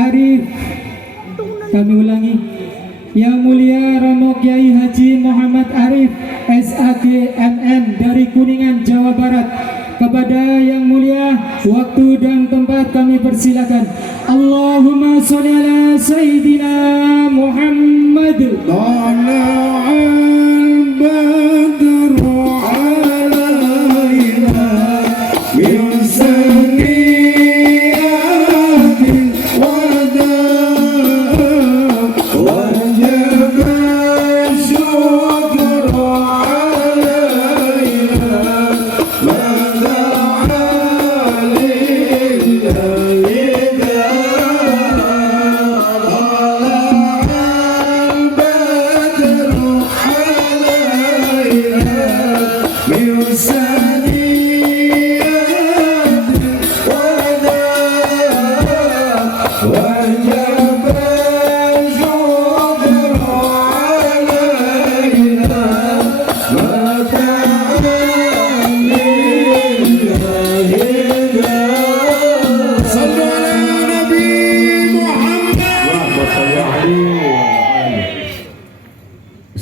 Arif, kami ulangi, Yang Mulia Romo Kiai Haji Muhammad Arif SAG MM dari Kuningan, Jawa Barat. Kepada Yang Mulia, waktu dan tempat kami persilakan. Allahumma sholli ala Sayyidina Muhammad.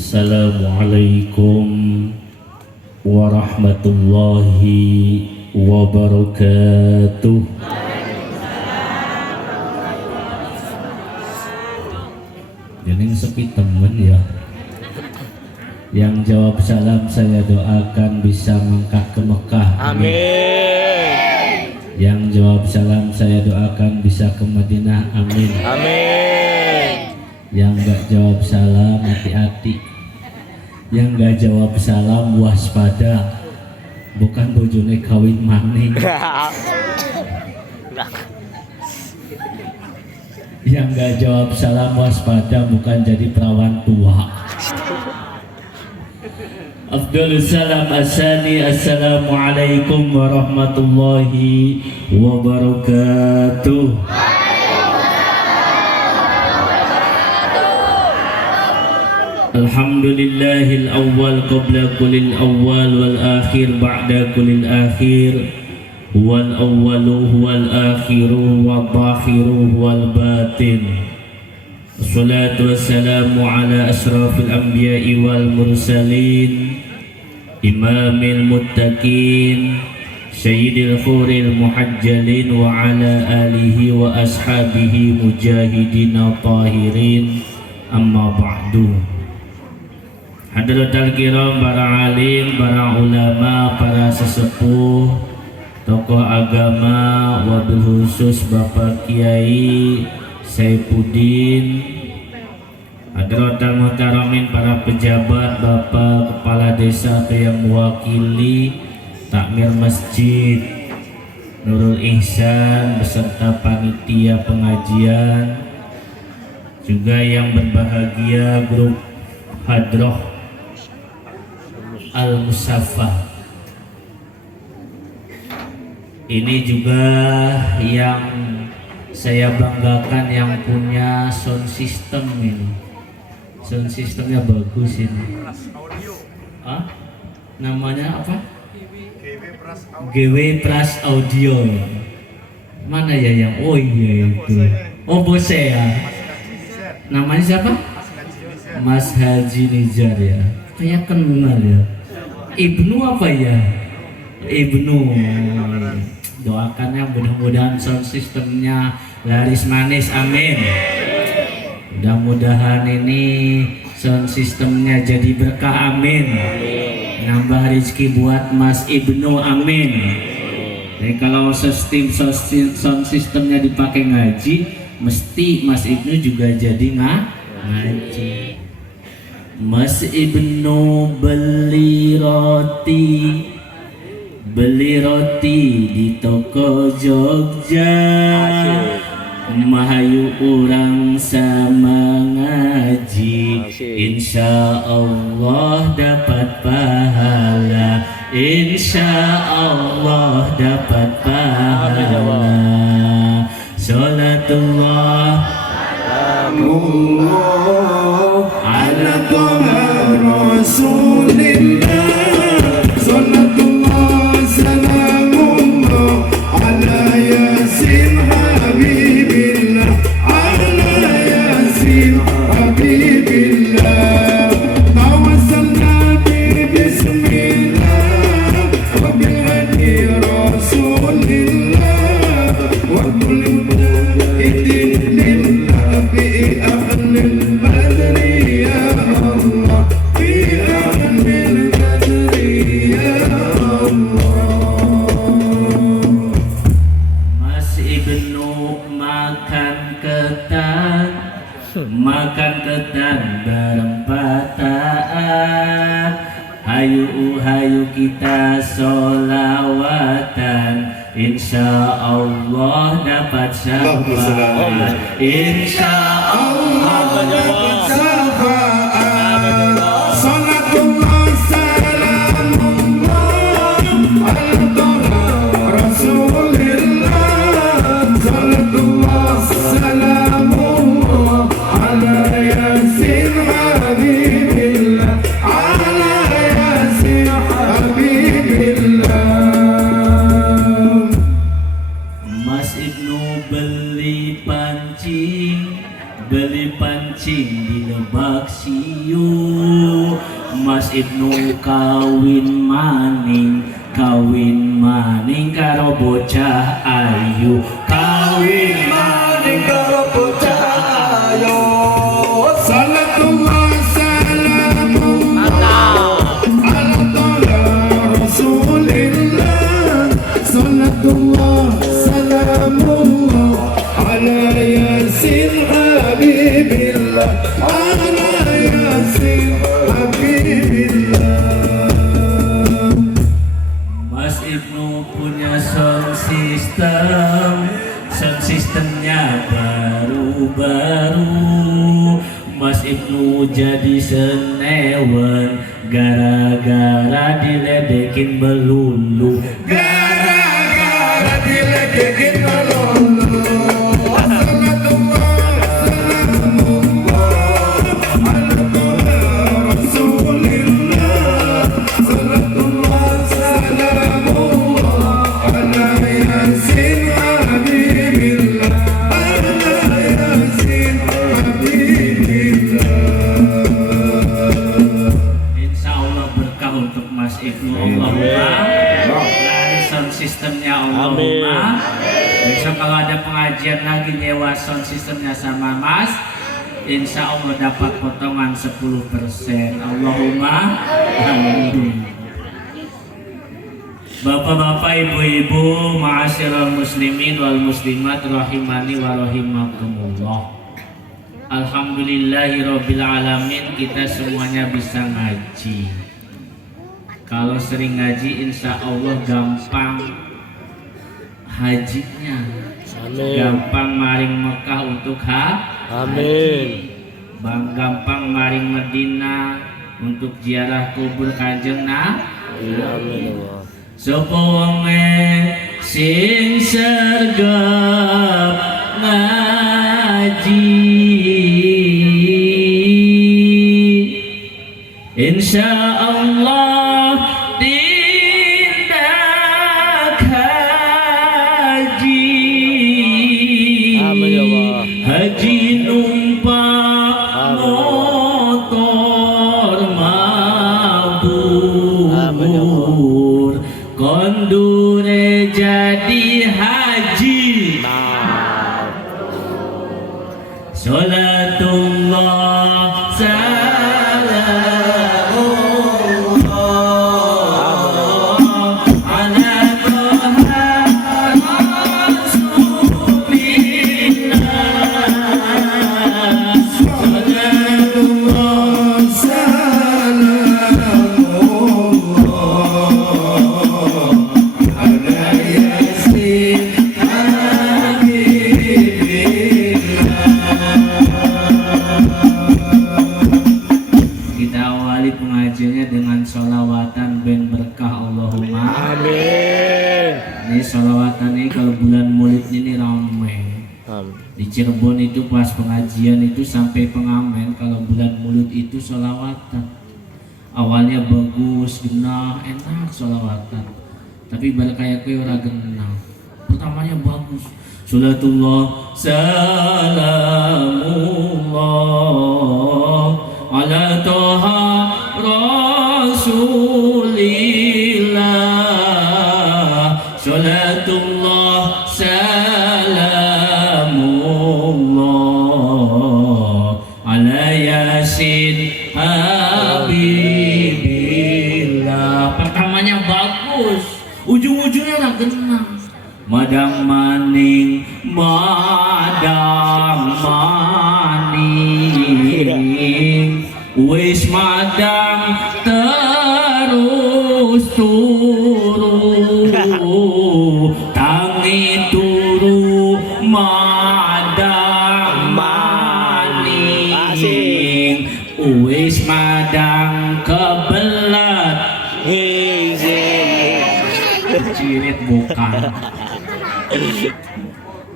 Assalamualaikum warahmatullahi wabarakatuh. Jeneng sepi temen ya. Yang jawab salam saya doakan bisa mangkah ke Mekah. Amin. Yang jawab salam saya doakan bisa ke Madinah. Amin. Amin. Yang gak jawab salam hati-hati. Yang gak jawab salam waspada, bukan bojone kawin maning. Yang gak jawab salam waspada, bukan jadi perawan tua. Afdhalus salam asani. Assalamualaikum warahmatullahi wabarakatuh. Alhamdulillahil awwal qabla kulil awwal wal akhir ba'da kulil akhir wal awwalu wal akhiru wal zakhiru wal batin. Assalatu wassalamu ala asrafil anbiya'i wal mursalin imamil muttaqin sayyidil khuril muhajjalin wa ala alihi wa ashabihi mujahidina tahirin. Amma ba'du. Hadratul kiram, para alim, para ulama, para sesepuh, tokoh agama, wabil khusus Bapak Kiai Saifuddin, hadratul muhtaramin, para pejabat, Bapak Kepala Desa yang mewakili takmir masjid Nurul Ihsan beserta panitia pengajian, juga yang berbahagia grup Hadroh Al-Musaffah. Ini juga yang saya banggakan, yang punya sound system ini. Sound systemnya bagus ini. Ah? Namanya apa? GW Pras Audio. Mana ya yang? Oh iya itu. Oh Bose ya. Namanya siapa? Mas Haji Nizar ya. Kayak kenal ya. Ibnu apa ya? Ibnu. Doakannya mudah-mudahan sound sistemnya laris manis, amin. Mudah-mudahan ini sound sistemnya jadi berkah, amin. Nambah rezeki buat Mas Ibnu, amin. Jadi kalau sound sistemnya dipakai ngaji, mesti Mas Ibnu juga jadi ngaji. Mas Ibnu beli roti di toko Jogja, mahayu orang sama ngaji, insya Allah dapat pahala, insya Allah dapat pahala. Salatullah ala Toha Rasulillah. Salatullah salamullah ala Yasin Habibillah. makan ketan berempat. Hayu kita sholawatan, insya Allah dapat syafaat. Insya Allah dapat syafaat. Salatullah salamullah ala Rasulillah. Salatullah salamullah ala Yasin Habibillah. Mas Ibnu beli pancing di Lebak Siu. Mas Ibnu kawin maning karo bocah ayu. Kawin maning karo bocah ayu. Salatullah salamullah ala Rasulillah. Salatullah salamullah ala Yasin Habibillah. Ala Yasin Habibillah. Mas Ibnu punya sound sistemnya baru-baru. Mas Ibnu jadi senewan gara-gara diledekin melulu. Gara-gara diledekin melulu. Sistemnya Allahumma. Besok kalau ada pengajian lagi nyewa sound sistemnya sama Mas, insya Allah dapat potongan 10%. Allahumma amin. Bapak-bapak, ibu-ibu, ma'asyiral muslimin wal muslimat rahimani wa rahimakumullah. Alhamdulillahirabbil alamin, kita semuanya bisa ngaji. Kalau sering ngaji, insya Allah gampang hajinya. Amin. Gampang maring Mekah untuk Amin. Bang gampang maring Medina untuk ziarah kubur Kanjeng Nabi. Amin. Sapa wonge sing sergap ngaji, insya Allah tindak haji. Amin ya Allah. Haji numpak motor mabur. Amin ya Allah. Kondure jadi haji. Salatullah dengan sholawatan ben berkah Allahumma Amin. Ini sholawatan ini kalau bulan Maulid ini ramai. Di Cirebon itu pas pengajian itu sampai pengamen kalau bulan Maulid itu sholawatan. Awalnya bagus, genah, enak sholawatan. Tapi balik kayak kue ora genah. Pertamanya bagus. Salatullah salamullah ala toha Rasulillah. Salatullah salamullah ala Yasin Habibillah. Pertamanya bagus, ujung-ujungnya ora genah. Madang maning madang maning wis madang terus turu tangi turu madang maning wis madang kebelet cirit bukan.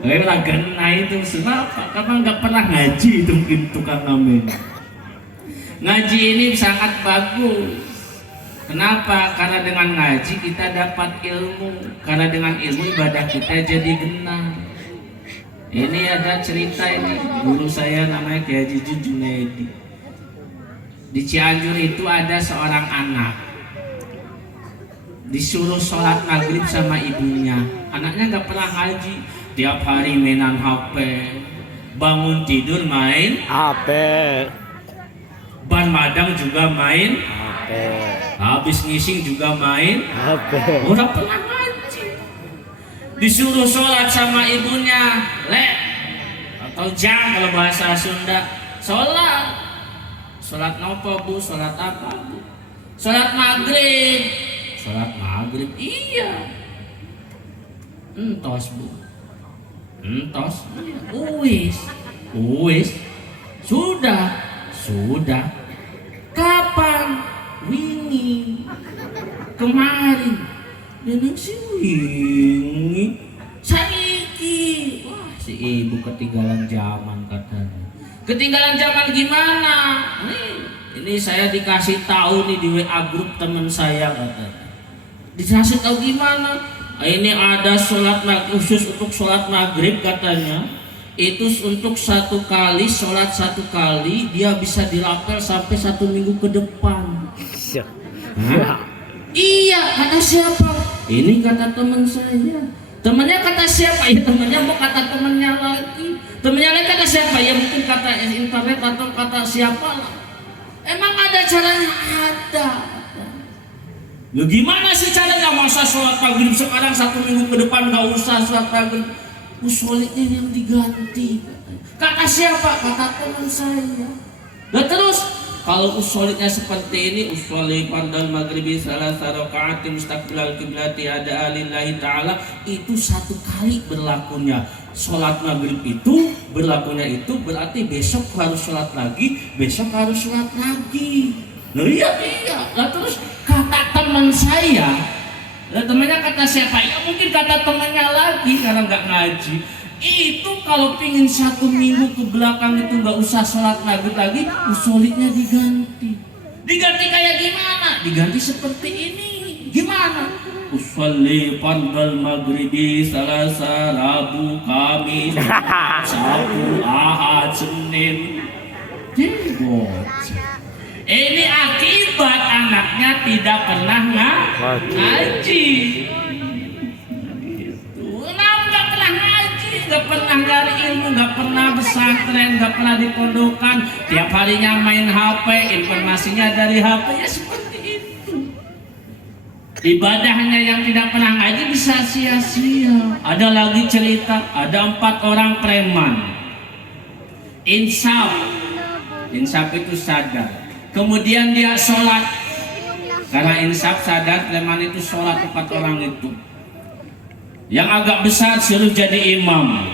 Lah kena itu sebab kapan nggak pernah ngaji itu mungkin tukang ngamen. Ngaji ini sangat bagus. Kenapa? Karena dengan ngaji kita dapat ilmu. Karena dengan ilmu ibadah kita jadi benar. Ini ada cerita ini. Guru saya namanya Kiai Haji Junaidi. Di Cianjur itu ada seorang anak disuruh sholat maghrib sama ibunya. Anaknya nggak pernah ngaji, tiap hari mainan HP, bangun tidur main HP, ban madang juga main HP, habis ngising juga main HP. udah pernah ngaji. Disuruh sholat sama ibunya, lek atau jam kalau bahasa Sunda, sholat nopo bu, sholat apa bu? Sholat maghrib. Sholat maghrib, iya. Entos bu, entos, uwis, sudah. Kapan? Wingi, kemarin. Dan si wingi, saiki. Wah, si ibu ketinggalan zaman katanya. Ketinggalan zaman gimana? Ini saya dikasih tahu nih di WA grup teman saya katanya. Dikasih tahu gimana? Ini ada sholat maghrib khusus untuk sholat maghrib katanya. Itu untuk satu kali sholat satu kali dia bisa dirapel sampai 1 minggu ke depan. Iya, kata siapa? Ini kata teman saya. Temannya kata siapa? Ya temannya mau kata temannya lagi. Temannya lagi kata siapa? Ya mungkin kata internet atau kata siapa lah. Emang ada caranya? Ada. Lu gimana sih caranya? Masa sholat maghrib sekarang 1 minggu ke depan gak usah sholat maghrib? Usolitnya yang diganti. Kata siapa? Kata teman saya. Nah terus kalau usolitnya seperti ini, usoli pandal maghribi salah rakaat mustaqbilal qiblati ada lillahi ta'ala, itu 1 kali berlakunya. Sholat maghrib itu berlakunya itu berarti besok harus sholat lagi, besok harus sholat lagi. Nah iya. Nah terus kata teman saya, temannya kata siapa? Ya mungkin kata temannya lagi karena nggak ngaji. Itu kalau pingin 1 minggu ke belakang itu nggak usah sholat maghrib lagi, usolitnya diganti. Diganti kayak gimana? Diganti seperti ini. Gimana? Usolli fardal maghribi Selasa, Rabu, Kamis, Sabtu, Ahad, Senin. Ini akibat anaknya tidak pernah ngaji. Kenapa nggak pernah ngaji? Nggak pernah nyari ilmu, nggak pernah pesantren, nggak pernah di pondokan. Tiap harinya main HP, informasinya dari HP. Ya seperti itu. Ibadahnya yang tidak pernah ngaji bisa sia-sia. Ada lagi cerita, ada 4 orang preman. Insaf itu sadar. Kemudian dia sholat. Karena insaf sadar, preman itu sholat 4 orang itu. Yang agak besar suruh jadi imam.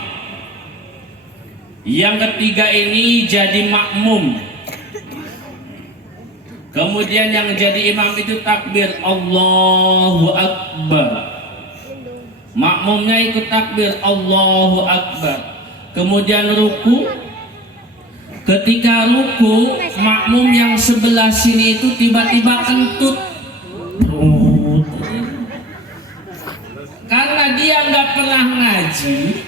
Yang ketiga ini jadi makmum. Kemudian yang jadi imam itu takbir Allahu Akbar. Makmumnya ikut takbir Allahu Akbar. Kemudian ruku. Ketika ruku, makmum yang sebelah sini itu tiba-tiba kentut. Karena dia nggak pernah ngaji,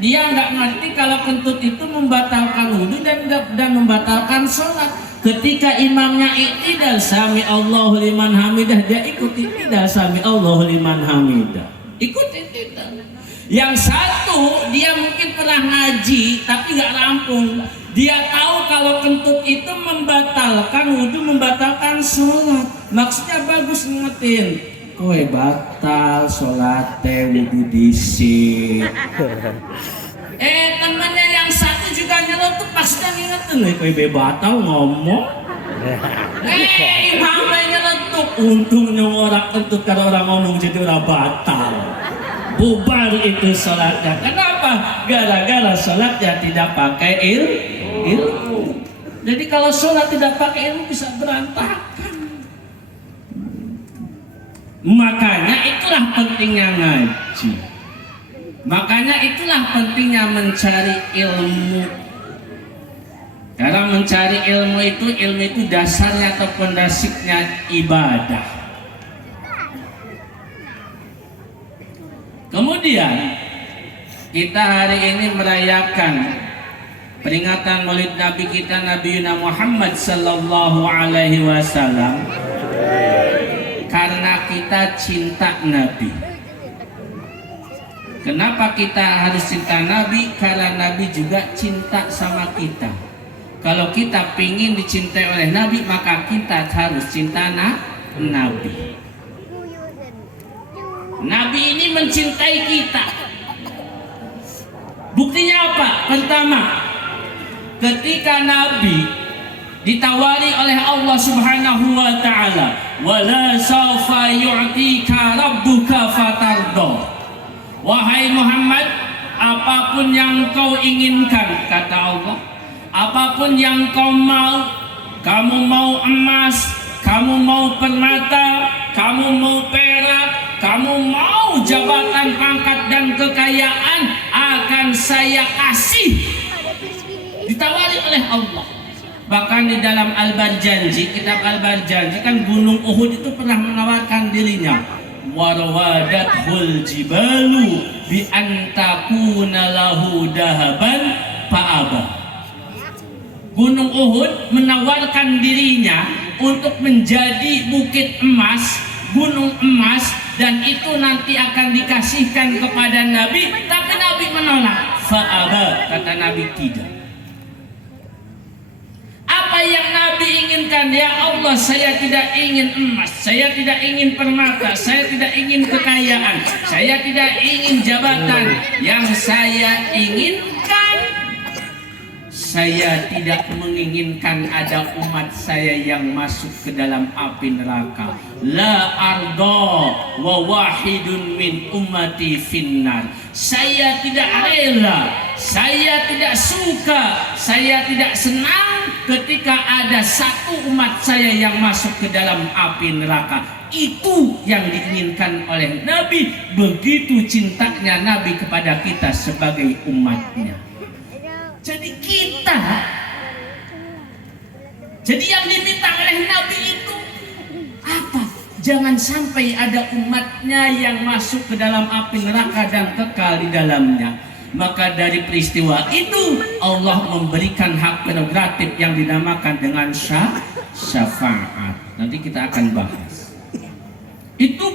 dia nggak ngerti kalau kentut itu membatalkan wudhu dan membatalkan sholat. Ketika imamnya i'tidal sami Allahu liman hamidah, dia ikut i'tidal sami Allahu liman hamidah. Ikut i'tidal. Yang satu dia mungkin pernah ngaji tapi nggak rampung. Dia tahu kalau kentut itu membatalkan wudhu, membatalkan sholat. Maksudnya bagus ngetin. Kowe batal sholat wudhu disik. Teman kan ingetin nih kowe batal ngomong. Mamanya lentuk. Untungnya orang kentut kalau orang ngomong jadi orang batal. Bubar itu sholatnya. Kenapa? Gara-gara sholatnya tidak pakai ilmu. Jadi kalau sholat tidak pakai ilmu bisa berantakan. Makanya itulah pentingnya ngaji. Makanya itulah pentingnya mencari ilmu. Karena mencari ilmu itu dasarnya atau pondasinya ibadah. Kemudian kita hari ini merayakan peringatan Maulid Nabi kita Nabi Muhammad sallallahu alaihi wasallam karena kita cinta Nabi. Kenapa kita harus cinta Nabi? Karena Nabi juga cinta sama kita. Kalau kita ingin dicintai oleh Nabi, maka kita harus cinta Nabi. Nabi ini mencintai kita. Buktinya apa? Pertama, ketika Nabi ditawari oleh Allah Subhanahu wa taala, "Wala sawfa yu'tika rabbuka fatardo." Wahai Muhammad, apapun yang kau inginkan, kata Allah, apapun yang kau mau, kamu mau emas, kamu mau permata, kamu mau perak, kamu mau jabatan, pangkat dan kekayaan, akan saya kasih. Ditawari oleh Allah. Bahkan di dalam Al-Barjanji, kitab Al-Barjanji kan gunung Uhud itu pernah menawarkan dirinya. Warwadathul jibalu bi antakuna lahu dahaban fa'aba. Gunung Uhud menawarkan dirinya untuk menjadi bukit emas, gunung emas, dan itu nanti akan dikasihkan kepada Nabi, tapi Nabi menolak. Fa'aba, kata Nabi, tidak. Apa yang Nabi inginkan? Ya Allah, saya tidak ingin emas, saya tidak ingin permata, saya tidak ingin kekayaan, saya tidak ingin jabatan. Yang saya inginkan, saya tidak menginginkan ada umat saya yang masuk ke dalam api neraka. La ardo wa wahidun min ummati finnar. Saya tidak rela, saya tidak suka, saya tidak senang ketika ada satu umat saya yang masuk ke dalam api neraka. Itu yang diinginkan oleh Nabi. Begitu cintanya Nabi kepada kita sebagai umatnya. Jadi yang diminta oleh Nabi itu apa? Jangan sampai ada umatnya yang masuk ke dalam api neraka dan kekal di dalamnya. Maka dari peristiwa itu Allah memberikan hak prerogatif yang dinamakan dengan syafaat. Nanti kita akan bahas. Itu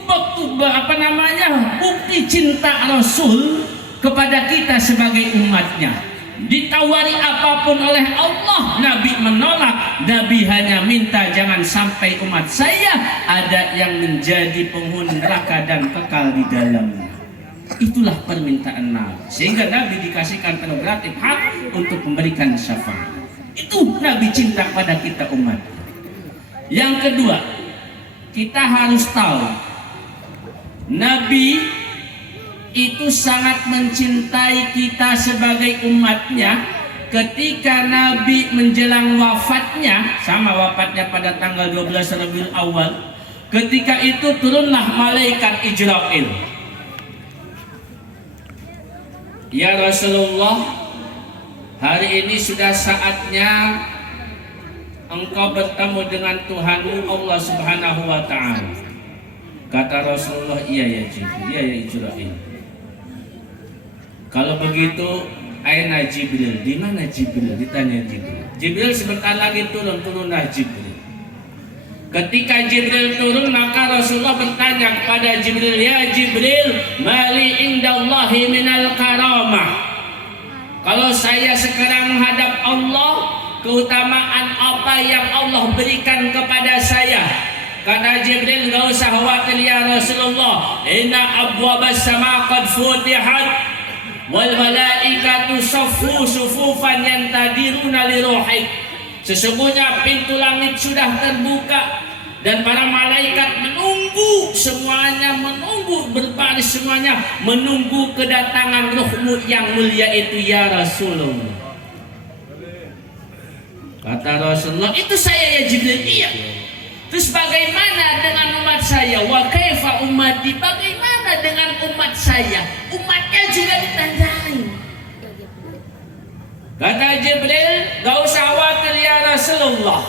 bukti cinta Rasul kepada kita sebagai umatnya. Ditawari apapun oleh Allah, Nabi menolak. Nabi hanya minta jangan sampai umat saya ada yang menjadi penghuni neraka dan kekal di dalamnya. Itulah permintaan Nabi. Sehingga Nabi dikasihkan prerogatif hak untuk memberikan syafaat. Itu Nabi cinta pada kita umat. Yang kedua, kita harus tahu Nabi itu sangat mencintai kita sebagai umatnya. Ketika Nabi menjelang wafatnya, sama wafatnya pada tanggal 12 Rabiul Awal, ketika itu turunlah malaikat Israil. Ya Rasulullah, hari ini sudah saatnya engkau bertemu dengan Tuhanmu Allah Subhanahu wa Ta'ala. Kata Rasulullah, iya ya Jibril, iya ya Israil. Kalau begitu, aina Jibril? Di mana Jibril? Ditanya Jibril. Jibril sebentar lagi turunlah Jibril. Ketika Jibril turun, maka Rasulullah bertanya kepada Jibril, ya Jibril, mali indallahi minal karamah. Kalau saya sekarang menghadap Allah, keutamaan apa yang Allah berikan kepada saya? Kata Jibril, enggak usah khawatir ya Rasulullah, inna abwabas sama qad futihat wal malaikatu saffu sufufan yantadiruna li ruhik. Sesungguhnya pintu langit sudah terbuka dan para malaikat menunggu, semuanya menunggu, berbaris semuanya menunggu kedatangan ruhmu yang mulia itu ya Rasulullah. Kata Rasulullah, itu saya ya Jibril. Iya. Terus bagaimana dengan umat saya? Wa kaifa ummati? Bagaimana dengan umat saya? Umatnya juga ditanyai. Kata Jibril, gak usah khawatir ya Rasulullah,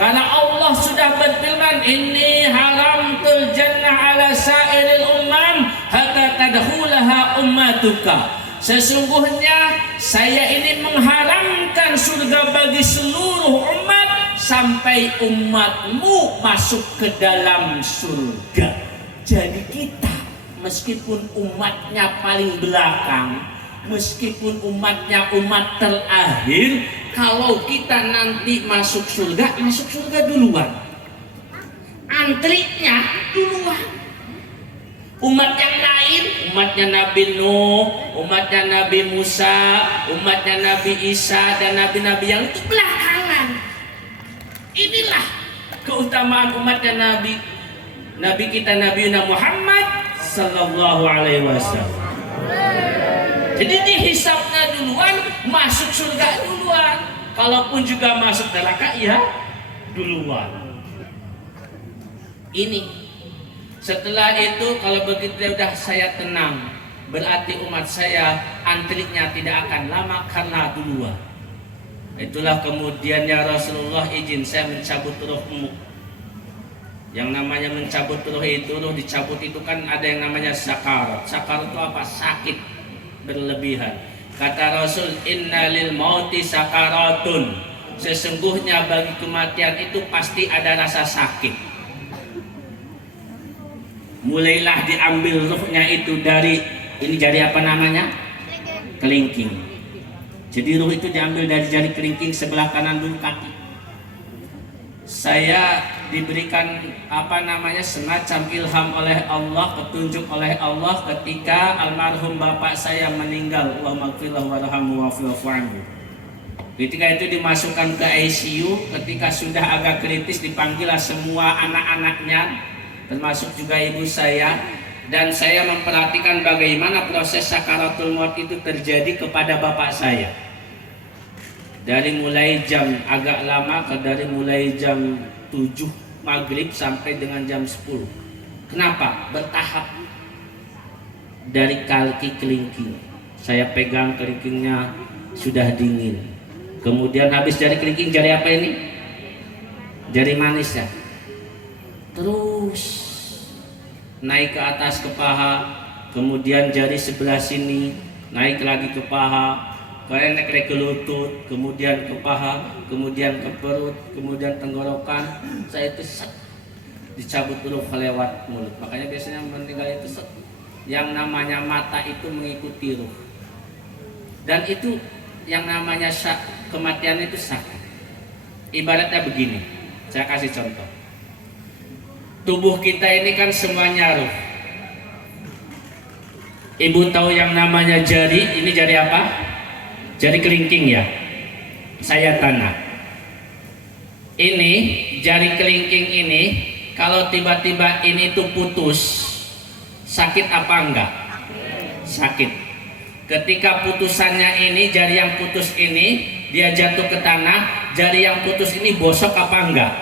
karena Allah sudah berfirman, inni haramtul jannah ala sairil ummam hatta tadkhulaha ummatuka. Sesungguhnya saya ini mengharamkan surga bagi seluruh umat sampai umatmu masuk ke dalam surga. Jadi kita meskipun umatnya paling belakang, meskipun umatnya umat terakhir, kalau kita nanti masuk surga duluan, antrinya duluan. Umat yang lain, umatnya Nabi Nuh, umatnya Nabi Musa, umatnya Nabi Isa, dan nabi-nabi yang itu belakangan. Inilah keutamaan umatnya Nabi kita Nabi Muhammad sallallahu alaihi wasallam. Jadi dihisabnya duluan, masuk surga duluan. Kalaupun juga masuk neraka ya duluan. Ini. Setelah itu kalau begitu sudah saya tenang, berarti umat saya antrinya tidak akan lama karena duluan. Itulah kemudian ya Rasulullah, izin saya mencabut ruhmu. Yang namanya mencabut ruh itu, ruh dicabut itu kan ada yang namanya sakarat. Sakarat itu apa? Sakit berlebihan. Kata Rasul, innalil mauti sakaratun. Sesungguhnya bagi kematian itu pasti ada rasa sakit. Mulailah diambil ruhnya itu dari, ini jari apa namanya? Kelingking. Jadi ruh itu diambil dari jari kelingking sebelah kanan dulu kaki. Saya diberikan semacam ilham oleh Allah, petunjuk oleh Allah ketika almarhum bapak saya meninggal. Allahumma ighfirlahu warhamhu wa'fu anhu. Ketika itu dimasukkan ke ICU, ketika sudah agak kritis dipanggillah semua anak-anaknya, termasuk juga ibu saya, dan saya memperhatikan bagaimana proses sakaratul maut itu terjadi kepada bapak saya. Dari mulai jam agak lama, dari mulai jam 7 maghrib sampai dengan jam 10. Kenapa? Bertahap. Dari kaki kelingking, saya pegang kelingkingnya sudah dingin. Kemudian habis dari kelingking, jari apa ini? Jari manis ya. Terus naik ke atas ke paha, kemudian jari sebelah sini naik lagi ke paha, naik ke lutut, kemudian ke paha, kemudian ke perut, kemudian tenggorokan. Saya itu dicabut dulu lewat mulut. Makanya biasanya meninggal itu yang namanya mata itu mengikuti ruh, dan itu yang namanya kematian itu sakit. Ibaratnya begini, saya kasih contoh. Tubuh kita ini kan semuanya ruh. Ibu tahu yang namanya jari, ini jari apa? Jari kelingking ya. Saya tanya, ini jari kelingking ini kalau tiba-tiba ini tuh putus, sakit apa enggak? Sakit. Ketika putusannya ini, jari yang putus ini dia jatuh ke tanah, jari yang putus ini bosok apa enggak?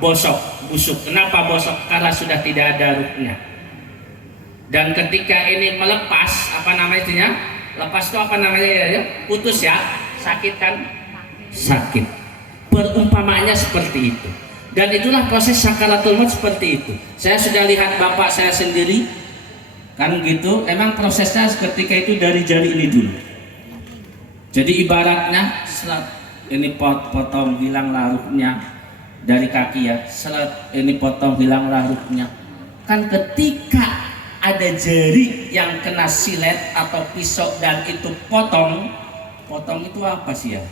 Bosok. Busuk. Kenapa bosok? Karena sudah tidak ada ruhnya. Dan ketika ini melepas, apa namanya? Lepas itu apa namanya ya? Putus ya? Sakit kan? Sakit. Perumpamaannya seperti itu. Dan itulah proses sakaratul maut seperti itu. Saya sudah lihat bapak saya sendiri, kan gitu. Emang prosesnya ketika itu dari jari ini dulu. Jadi ibaratnya ini potong hilang ruhnya. Dari kaki ya, seret ini potong hilanglah ruhnya. Kan ketika ada jari yang kena silet atau pisau dan itu potong itu apa sih ya?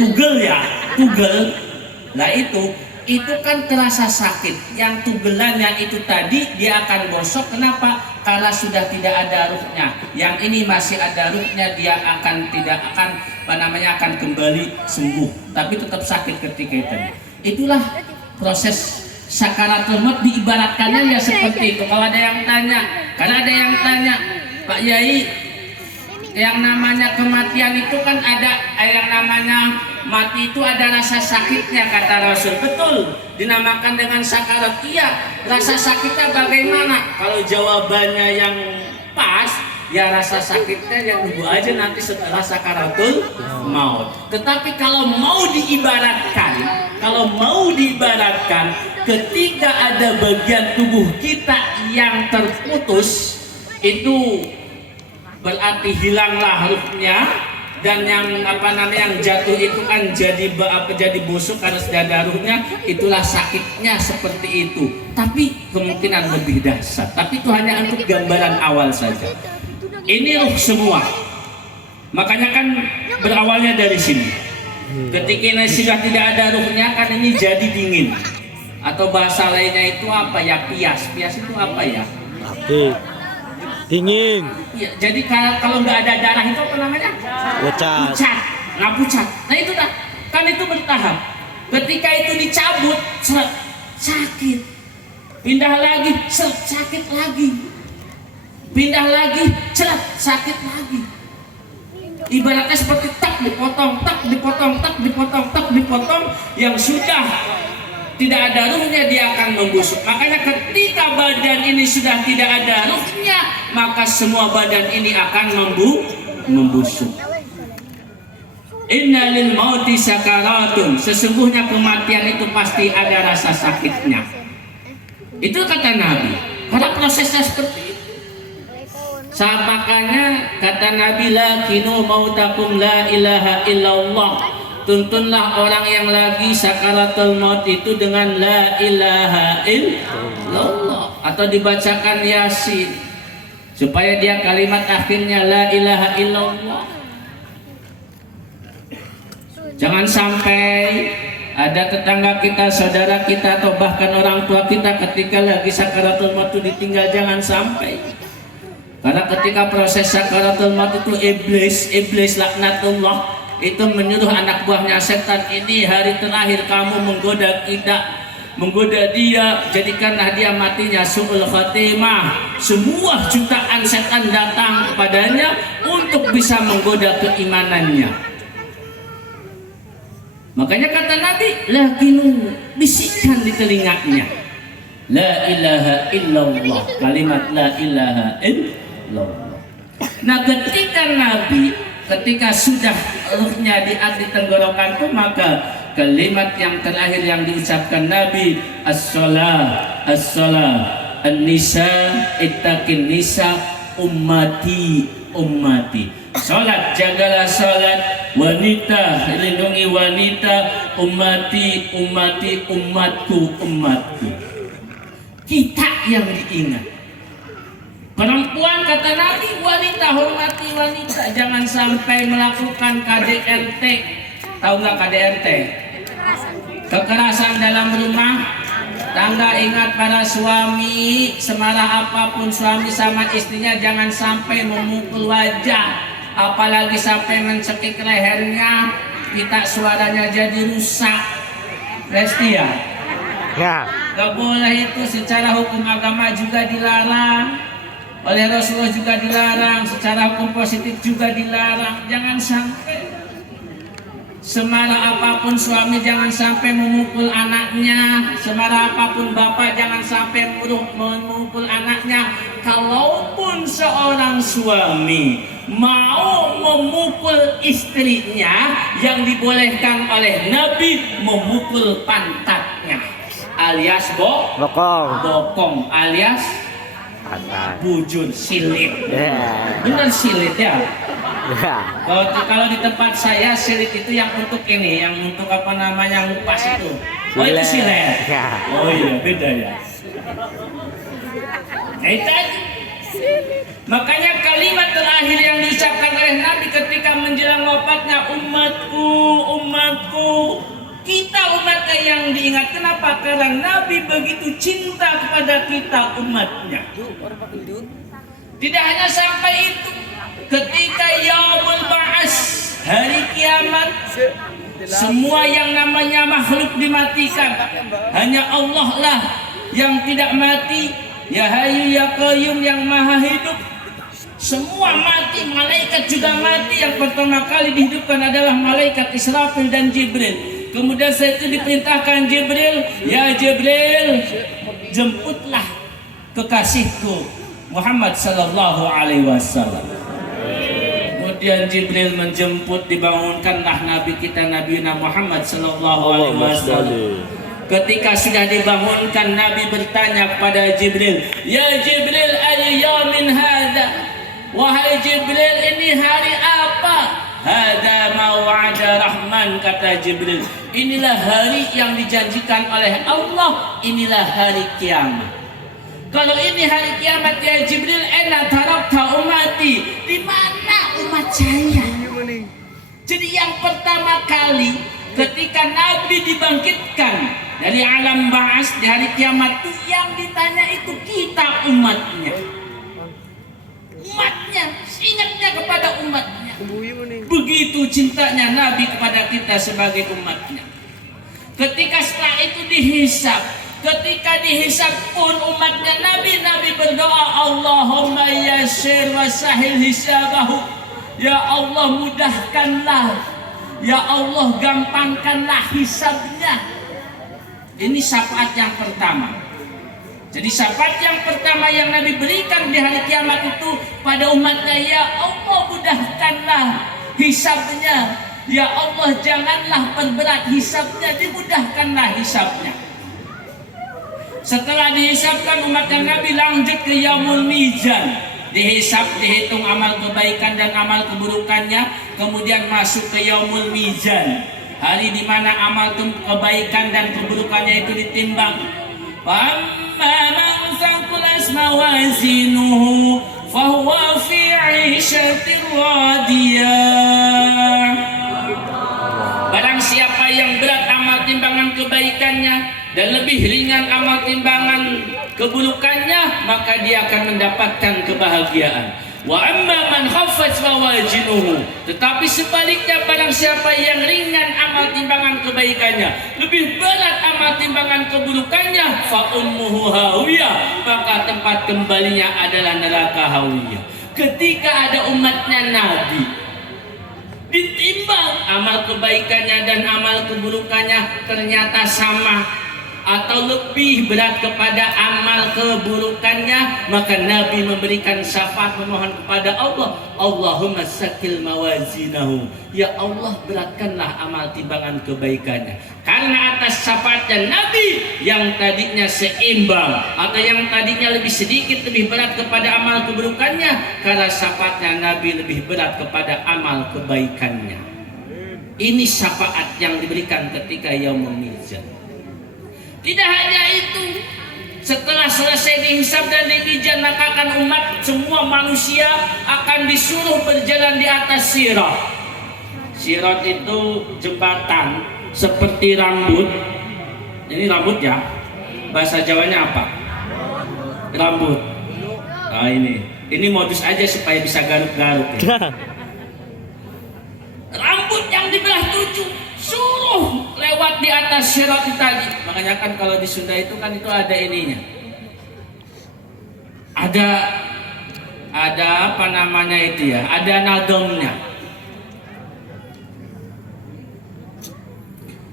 Tugel ya, tugel. Nah itu kan terasa sakit. Yang tugelannya itu tadi dia akan bosok. Kenapa? karena sudah tidak ada ruhnya. Yang ini masih ada ruhnya, dia tidak akan akan kembali sembuh, tapi tetap sakit ketika itu. Itulah proses sakaratul maut, diibaratkannya ya seperti itu. Kalau ada yang tanya, karena ada yang tanya, Pak Yai, yang namanya kematian itu kan ada, yang namanya mati itu ada rasa sakitnya, kata Rasul. Betul, dinamakan dengan sakarat. Iya, rasa sakitnya bagaimana? Kalau jawabannya yang pas, ya rasa sakitnya yang nunggu aja nanti setelah sakaratul maut. Tetapi kalau mau diibaratkan, ketika ada bagian tubuh kita yang terputus, itu berarti hilanglah ruhnya, dan yang yang jatuh itu kan jadi busuk karena sudah ada ruhnya. Itulah sakitnya seperti itu. Tapi kemungkinan lebih dahsyat. Tapi itu hanya untuk gambaran awal saja. Ini ruh semua. Makanya kan berawalnya dari sini. Ketika ini sudah tidak ada ruhnya, kan ini jadi dingin. Atau bahasa lainnya itu apa ya? Pias. Pias itu apa ya? Api. Dingin. Ya, jadi kalau nggak ada darah itu apa namanya? Pucat. Pucat. Nah itu kan itu bertahap. Ketika itu dicabut, sakit. Pindah lagi, sakit lagi. Pindah lagi, sakit lagi. Ibaratnya seperti tak dipotong, yang sudah tidak ada ruhnya dia akan membusuk. Makanya ketika badan ini sudah tidak ada ruhnya, maka semua badan ini akan membusuk. Inna lil mauti sakaratun, sesungguhnya kematian itu pasti ada rasa sakitnya. Itu kata Nabi. Karena prosesnya seperti itu. Makanya kata Nabi, lakinu mautakum la ilaha illallah. Tuntunlah orang yang lagi sakaratul maut itu dengan la ilaha illallah, atau dibacakan Yasin supaya dia kalimat akhirnya la ilaha illallah. Jangan sampai ada tetangga kita, saudara kita, atau bahkan orang tua kita ketika lagi sakaratul maut itu ditinggal. Jangan sampai. Karena ketika proses sakaratul maut itu iblis laknatullah itu menyuruh anak buahnya setan, ini hari terakhir kamu menggoda dia, jadikanlah dia matinya su'ul khatimah. Semua jutaan setan datang kepadanya untuk bisa menggoda keimanannya. Makanya kata Nabi, lakinu, bisikkan di telinganya la ilaha illallah, kalimat la ilaha illallah. Nah ketika sudah ruhnya di tenggorokan itu, maka kalimat yang terakhir yang diucapkan Nabi, as-salah an-nisa ittaqin nisa ummati. Salat, jagalah salat. Wanita, lindungi wanita. Ummati, umatku. Kita yang diingat. Perempuan, kata Nabi, wanita, hormati wanita. Jangan sampai melakukan KDRT. Tahu nggak KDRT? Kekerasan dalam rumah tangga. Ingat para suami, semarah apapun suami sama istrinya, jangan sampai memukul wajah, apalagi sampai mencekik lehernya. Kita suaranya jadi rusak. Resti ya? Gak boleh itu, secara hukum agama juga dilarang. Oleh Rasulullah juga dilarang, secara hukum positif juga dilarang. Jangan sampai semarah apapun suami, jangan sampai memukul anaknya. Semarah apapun bapak, jangan sampai memukul anaknya. Kalaupun seorang suami mau memukul istrinya, yang dibolehkan oleh Nabi memukul pantatnya, alias bokong, alias bujun, silit. Bener silit ya? Kalau di tempat saya silit itu yang untuk ini, yang untuk ngupas itu. Oh itu silet. Oh iya, beda ya. Makanya kalimat terakhir yang diucapkan oleh Nabi ketika menjelang wafatnya, umatku. Kita umatnya yang diingat. Kenapa? Karena Nabi begitu cinta kepada kita umatnya. Tidak hanya sampai itu, ketika yaumul ba'as, hari kiamat, semua yang namanya makhluk dimatikan. Hanya Allah lah yang tidak mati, ya Hayyu ya Qayyum yang maha hidup. Semua mati, malaikat juga mati. Yang pertama kali dihidupkan adalah malaikat Israfil dan Jibril. Kemudian saya itu diperintahkan Jibril, ya Jibril, jemputlah kekasihku Muhammad sallallahu alaihi wasallam. Kemudian Jibril menjemput, dibangunkanlah Nabi kita Nabi Muhammad sallallahu alaihi wasallam. Ketika sudah dibangunkan, Nabi bertanya kepada Jibril, ya Jibril, ayyu yaumin hadza? Wahai Jibril, ini hari apa? Hada maw'ada Rahman, kata Jibril. Inilah hari yang dijanjikan oleh Allah, inilah hari kiamat. Kalau ini hari kiamat ya Jibril, ena tarakta umati, di mana umat saya? Jadi yang pertama kali ketika Nabi dibangkitkan dari alam ba'as di hari kiamat itu, yang ditanya itu kita umatnya. Umatnya, ingatnya kepada umatnya. Begitu cintanya Nabi kepada kita sebagai umatnya. Ketika setelah itu dihisab, ketika dihisab pun umatnya Nabi berdoa, Allahumma yassir wa sahil hisabahu. Ya Allah mudahkanlah, ya Allah gampangkanlah hisabnya. Ini syafaat yang pertama. Jadi syafaat yang pertama yang Nabi berikan di hari kiamat itu pada umatnya, ya Allah mudahkanlah hisabnya. Ya Allah janganlah perberat hisabnya, dimudahkanlah hisabnya. Setelah dihisabkan umatnya Nabi lanjut ke yaumul mizan. Dihisab, dihitung amal kebaikan dan amal keburukannya, kemudian masuk ke yaumul mizan. Hari di mana amal kebaikan dan keburukannya itu ditimbang. Amma man thaqulat mawazinuhu fahuwa fi 'ishatir radiyah. Barang siapa yang berat amal timbangan kebaikannya dan lebih ringan amal timbangan keburukannya, maka dia akan mendapatkan kebahagiaan. Wa amma man khaffat mawazinuhu, tetapi sebaliknya barang siapa yang ringan amal timbangan kebaikannya, lebih berat amal timbangan keburukannya, fa ummuhu hawiyah, maka tempat kembalinya adalah neraka hawiyah. Ketika ada umatnya Nabi ditimbang amal kebaikannya dan amal keburukannya ternyata sama atau lebih berat kepada amal keburukannya, maka Nabi memberikan syafaat memohon kepada Allah, Allahumma sakil mawazinahu, ya Allah beratkanlah amal timbangan kebaikannya. Karena atas syafaatnya Nabi yang tadinya seimbang atau yang tadinya lebih sedikit lebih berat kepada amal keburukannya, karena syafaatnya Nabi lebih berat kepada amal kebaikannya. Ini syafaat yang diberikan ketika yaumul mizan. Tidak hanya itu, setelah selesai dihisab dan dimizan, maka akan umat semua manusia akan disuruh berjalan di atas sirat. Sirat itu jembatan seperti rambut. Ini rambut ya. Bahasa Jawanya apa? Rambut. Nah ini modus aja supaya bisa garuk-garuk ya. Rambut yang dibelah 7. Suruh lewat di atas sirat tadi. Makanya kan kalau di Sunda itu kan itu ada ininya. Ada apa namanya itu ya? Ada nadomnya.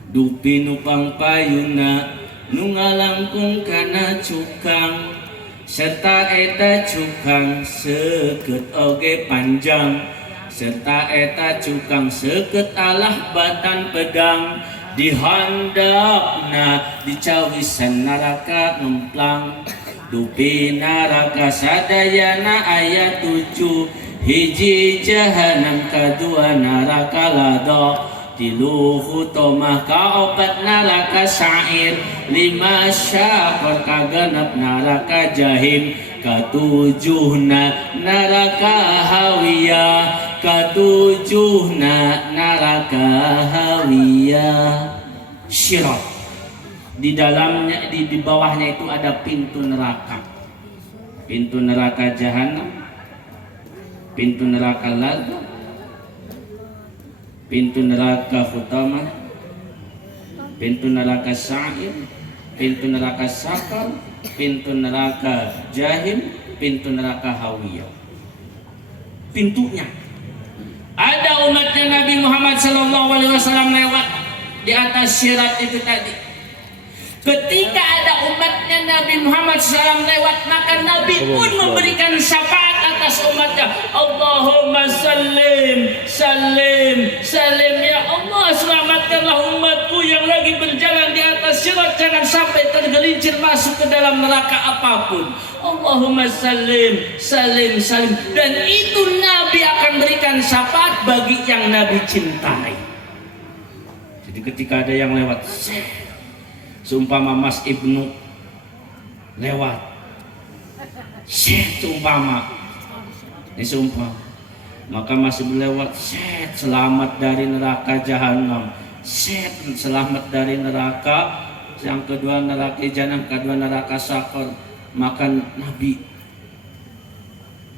Dupi nupang payuna nungalangkung kana cukang, serta eta cukang seukeut oge panjang, serta eta cukang seukeut alah batan pedang, dihandapna dicawisan neraka ngemplang. Dupi neraka sadayana aya 7, hiji jahanam, kadua neraka lada, tilu hutomah kaopat neraka sa'ir, 5 syakor kagenep neraka jahim, katujuhna neraka hawiyah, katujuhna neraka hawiyah. Sirat, di dalamnya di bawahnya itu ada pintu neraka jahanam, pintu neraka Ladha, pintu neraka Hutamah, pintu neraka Sa'ir, pintu neraka Sakar, pintu neraka Jahim, pintu neraka Hawiyah. Pintunya ada umatnya Nabi Muhammad SAW lewat di atas sirat itu tadi. Ketika ada umatnya Nabi Muhammad SAW lewat, maka Nabi pun memberikan syafaat atas umatnya. Allahumma sallim, salim, salim. Ya Allah, selamatkanlah umatku yang lagi berjalan di atas sirat, jangan sampai tergelincir masuk ke dalam neraka apapun. Allahumma sallim, salim, salim. Dan itu Nabi akan berikan syafaat bagi yang Nabi cintai. Jadi ketika ada yang lewat, seumpama Mas Ibnu lewat, seumpama ini seumpama, maka Mas Ibnu lewat, selamat dari neraka jahanam, selamat dari neraka yang kedua neraka jahanam, kedua neraka sakor. Maka Nabi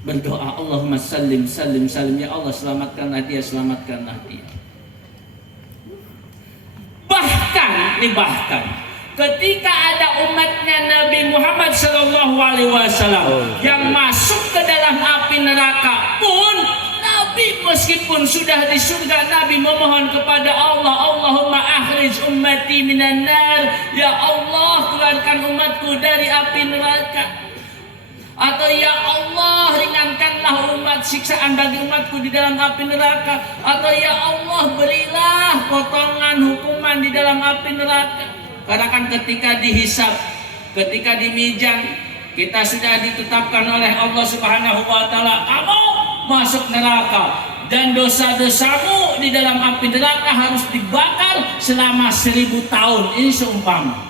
berdoa, Allahumma sallim, salim, salim. Ya Allah, selamatkanlah dia, selamatkanlah dia. Bahkan ketika ada umatnya Nabi Muhammad SAW yang masuk ke dalam api neraka pun, Nabi meskipun sudah di surga, Nabi memohon kepada Allah, Allahumma akhrij ummati minan nar. Ya Allah, keluarkan umatku dari api neraka. Atau ya Allah, ringankanlah umat, siksaan bagi umatku di dalam api neraka. Atau ya Allah, berilah potongan hukuman di dalam api neraka. Karena kan ketika dihisab, ketika di mizan, kita sudah ditetapkan oleh Allah Subhanahu wa taala, kamu masuk neraka dan dosa-dosamu di dalam api neraka harus dibakar selama 1000 tahun. Ini seumpama.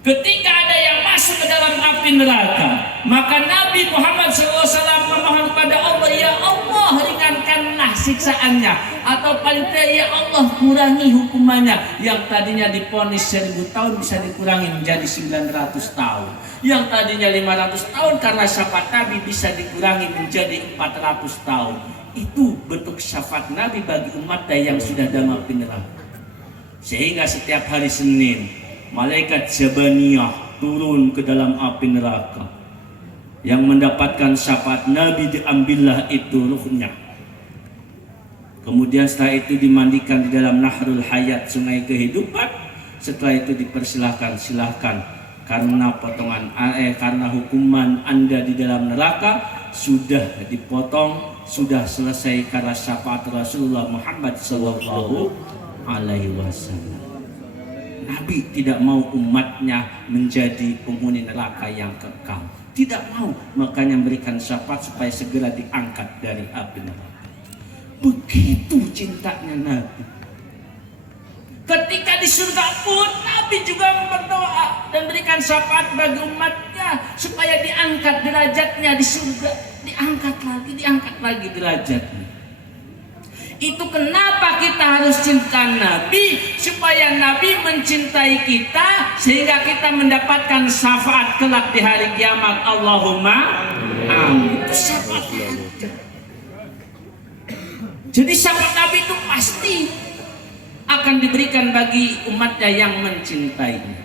Ketika ada yang masuk ke dalam api neraka, maka Nabi Muhammad SAW memohon kepada Allah, ya Allah, ringankanlah siksaannya, atau paling tidak ya Allah, kurangi hukumannya. Yang tadinya diponis 1000 tahun bisa dikurangi menjadi 900 tahun. Yang tadinya 500 tahun karena syafaat Nabi bisa dikurangi menjadi 400 tahun. Itu bentuk syafaat Nabi bagi umatnya yang sudah dalam api neraka. Sehingga setiap hari Senin malaikat Jabaniyah turun ke dalam api neraka. Yang mendapatkan syafaat Nabi, diambillah itu ruhnya. Kemudian setelah itu dimandikan di dalam Nahrul Hayat, sungai kehidupan. Setelah itu dipersilahkan, silahkan, karena potongan karena hukuman Anda di dalam neraka sudah dipotong, sudah selesai karena syafaat Rasulullah Muhammad SAW. Nabi tidak mau umatnya menjadi penghuni neraka yang kekal. Tidak mau, makanya memberikan syafaat supaya segera diangkat dari api neraka. Begitu cintanya Nabi. Ketika di surga pun Nabi juga berdoa dan berikan syafaat bagi umatnya supaya diangkat derajatnya di surga. Diangkat lagi derajatnya. Itu kenapa kita harus cinta Nabi, supaya Nabi mencintai kita sehingga kita mendapatkan syafaat kelak di hari kiamat. Allahumma amin. Itu syafaat Nabi. Jadi syafaat Nabi itu pasti akan diberikan bagi umatnya yang mencintainya.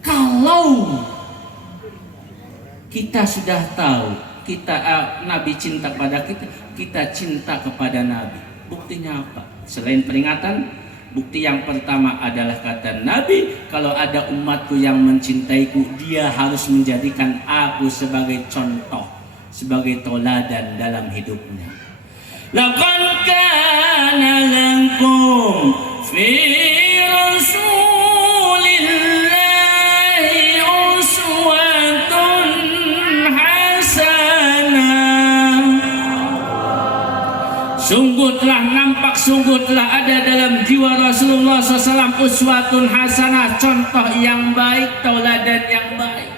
Kalau kita sudah tahu Nabi cinta pada kita, kita cinta kepada Nabi. Buktinya apa? Selain peringatan, bukti yang pertama adalah kata Nabi, kalau ada umatku yang mencintaiku, dia harus menjadikan aku sebagai contoh, sebagai toladan dalam hidupnya. Laqad kana lakum fi Rasulillahi uswatun hasanah. Sungguh telah ada dalam jiwa Rasulullah SAW uswatun hasanah, contoh yang baik, tauladan yang baik,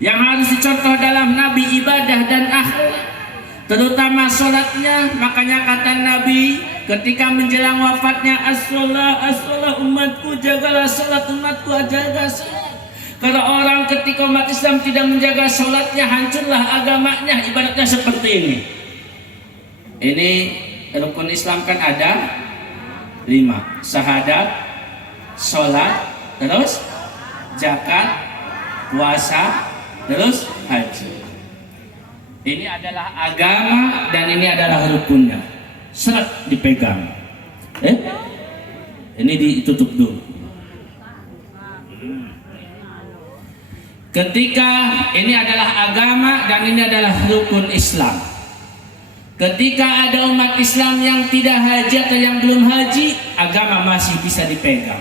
yang harus dicontoh dalam Nabi ibadah dan akhlak, terutama sholatnya. Makanya kata Nabi ketika menjelang wafatnya, as-sholah umatku, jagalah sholat umatku, jaga sholat. Kalau orang ketika umat Islam tidak menjaga sholatnya, hancurlah agamanya. Ibaratnya seperti ini. Ini rukun Islam kan ada 5: syahadat, sholat, terus zakat, puasa, terus haji. Ini adalah agama dan ini adalah rukunnya. Seret dipegang. Ini ditutup dulu. Ketika ini adalah agama dan ini adalah rukun Islam. Ketika ada umat Islam yang tidak haji atau yang belum haji, agama masih bisa dipegang.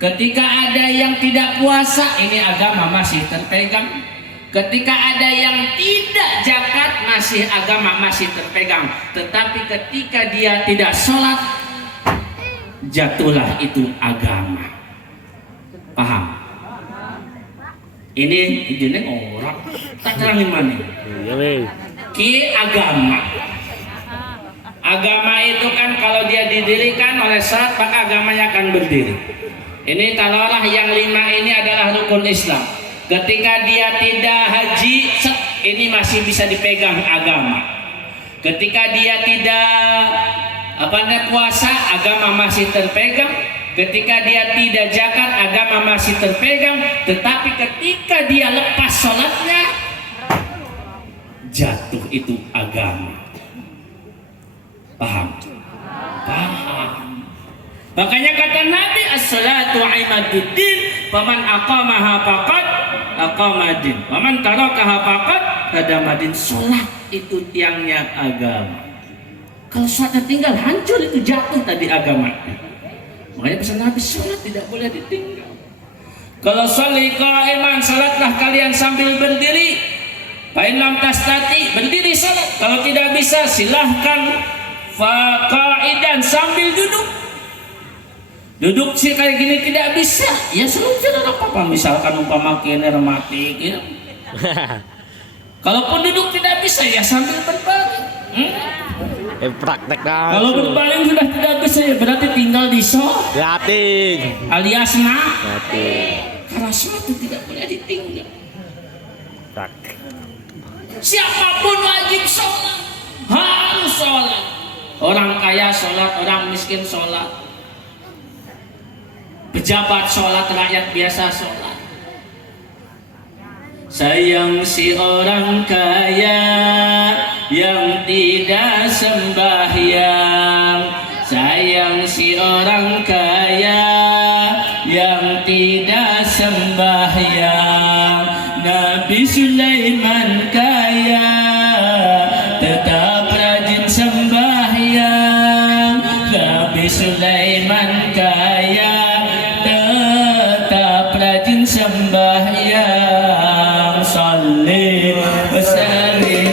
Ketika ada yang tidak puasa, ini agama masih terpegang. Ketika ada yang tidak zakat, masih agama masih terpegang. Tetapi ketika dia tidak sholat, jatuhlah itu agama. Paham? Ini orang tak terangin mana? Ki agama. Agama itu kan kalau dia didirikan oleh syarat, maka agamanya akan berdiri. Ini taruhlah yang 5 ini adalah rukun Islam. Ketika dia tidak haji, ini masih bisa dipegang agama. Ketika dia tidak puasa, agama masih terpegang. Ketika dia tidak zakat, agama masih terpegang. Tetapi ketika dia lepas sholatnya, jatuh itu agama. Paham? Paham. Makanya kata Nabi, as-salatu imaduddin, faman aqamaha faqad aqamadin, faman tarakaha faqad hadamadin. Salat itu tiangnya agama. Kalau salatnya tinggal, hancur itu, jatuh tadi agamanya. Makanya pesan Nabi, salat tidak boleh ditinggal. Kalau sholli qa'iman, salatlah kalian sambil berdiri. Fa in lam tastati, berdiri salat. Kalau tidak bisa, silahkan fa qa'idan, sambil duduk. Duduk sih kayak gini tidak bisa, ya selalu tidak apa-apa. Misalkan umpama kene rematik, ya. Kalaupun duduk tidak bisa, ya sambil berbaring. Praktek Kalau berbaring sudah tidak bisa, ya berarti tinggal di Latin. alias Latin. karena sholat itu tidak boleh ditinggal. Tak. Siapapun wajib sholat, harus sholat. Orang kaya sholat, orang miskin sholat. Pejabat sholat, rakyat biasa sholat. Sayang si orang kaya yang tidak sembahyang. Sayang si orang kaya yang tidak sembahyang. Nabi Sulaiman kaya, tetap rajin sembahyang. Nabi Sulaiman kaya, tetap rajin sembahyang. Sholli wa sallim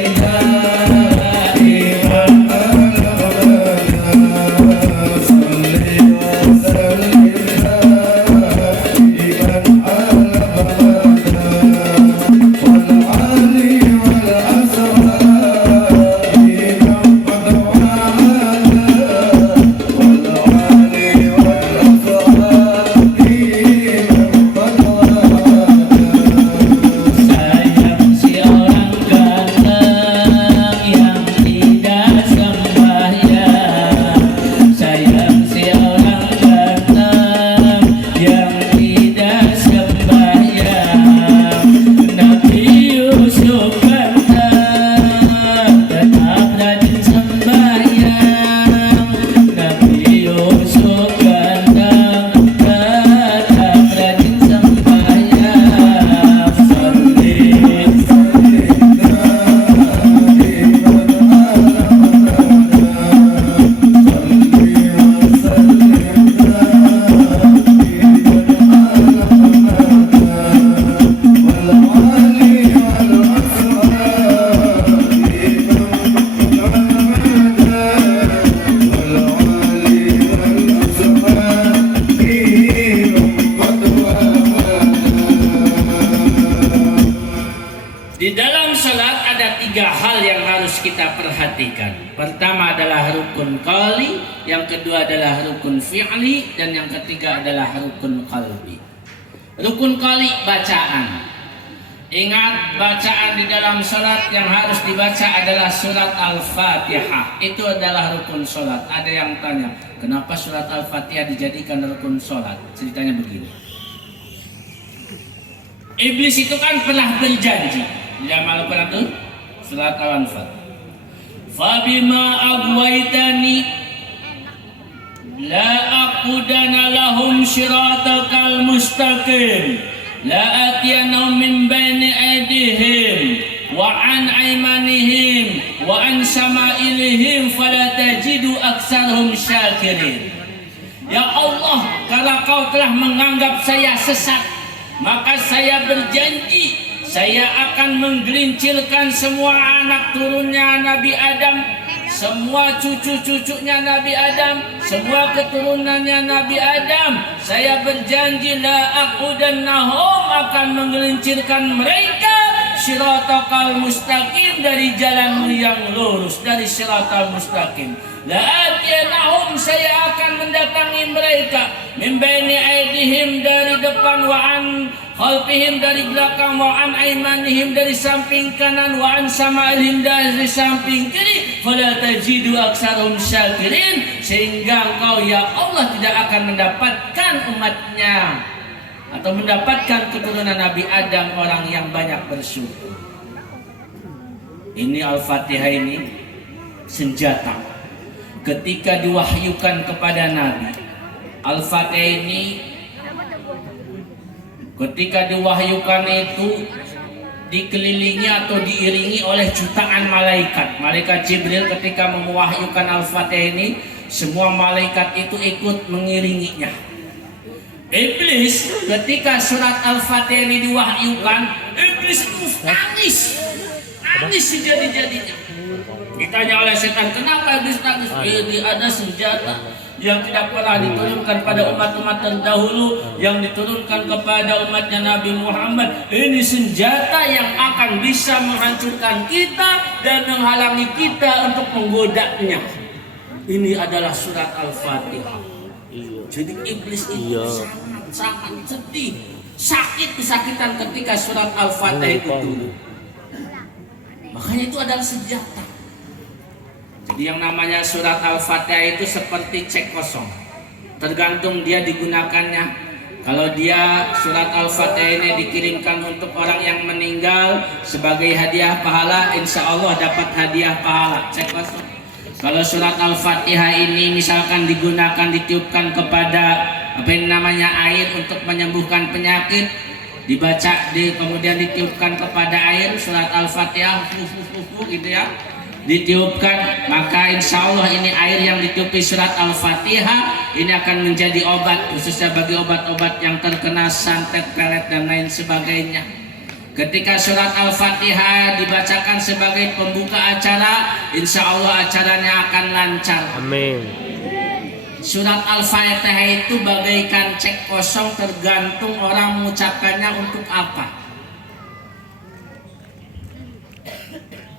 Pertama adalah rukun qauli, yang kedua adalah rukun fi'li, dan yang ketiga adalah rukun qalbi. Rukun kali bacaan. Ingat, bacaan di dalam salat yang harus dibaca adalah surat Al-Fatihah. Itu adalah rukun salat. Ada yang tanya, kenapa surat Al-Fatihah dijadikan rukun salat? Ceritanya begini. Iblis itu kan pernah berjanji di dalam Al-Quran itu surat Al-Anfal. Fabima aghwaytani la aqudana lahum syiratakal mustaqim. La atiyannahum min baini aydihim wa an aymanihim wa an shama'ilihim fala tajidu aktsarahum syakirin. Ya Allah, kalau kau telah menganggap saya sesat, maka saya berjanji saya akan menggelincirkan semua anak turunnya Nabi Adam, semua cucu-cucunya Nabi Adam, semua keturunannya Nabi Adam. Saya berjanji la aqudannahum, akan menggelincirkan mereka siratal mustaqim, dari jalanmu yang lurus, dari siratal mustaqim. La atiyannahum, saya akan mendatangi mereka min baini aydihim, dari depan, wa an khalfihim, dari belakang, wa an aymanihim, dari samping kanan, wa an sama'ilihim, dari samping kiri. Fala tajidu aktsarahum syakirin, sehingga engkau ya Allah tidak akan mendapatkan umatnya atau mendapatkan keturunan Nabi Adam orang yang banyak bersyukur. Ini Al-Fatihah, ini senjata ketika diwahyukan kepada Nabi. Al-Fatihah ini ketika diwahyukan itu dikelilingi atau diiringi oleh jutaan malaikat. Malaikat Jibril ketika mewahyukan Al-Fatihah ini, semua malaikat itu ikut mengiringinya. Iblis ketika surat Al-Fatihah ini diwahyukan, iblis itu nangis sejadi-jadinya. Ditanya oleh setan, kenapa iblis nangis? Ini ada senjata yang tidak pernah diturunkan pada umat-umat terdahulu, yang diturunkan kepada umatnya Nabi Muhammad. Ini senjata yang akan bisa menghancurkan kita dan menghalangi kita untuk menggodanya. Ini adalah surat Al-Fatihah. Jadi iblis itu sangat sedih, sakit kesakitan ketika surat Al-Fatihah itu turun. Makanya itu adalah senjata. Jadi yang namanya surat Al-Fatihah itu seperti cek kosong, tergantung dia digunakannya. Kalau dia surat Al-Fatihah ini dikirimkan untuk orang yang meninggal sebagai hadiah pahala, insya Allah dapat hadiah pahala, cek kosong. Kalau surat Al-Fatihah ini misalkan digunakan, ditiupkan kepada apa yang namanya air untuk menyembuhkan penyakit, dibaca kemudian ditiupkan kepada air surat Al-Fatihah gitu ya, ditiupkan, maka insya Allah ini air yang ditiupi surat Al-Fatihah ini akan menjadi obat, khususnya bagi obat-obat yang terkena santet, pelet dan lain sebagainya. Ketika surat Al-Fatihah dibacakan sebagai pembuka acara, insya Allah acaranya akan lancar. Amin. Surat Al-Fatihah itu bagaikan cek kosong, tergantung orang mengucapkannya untuk apa.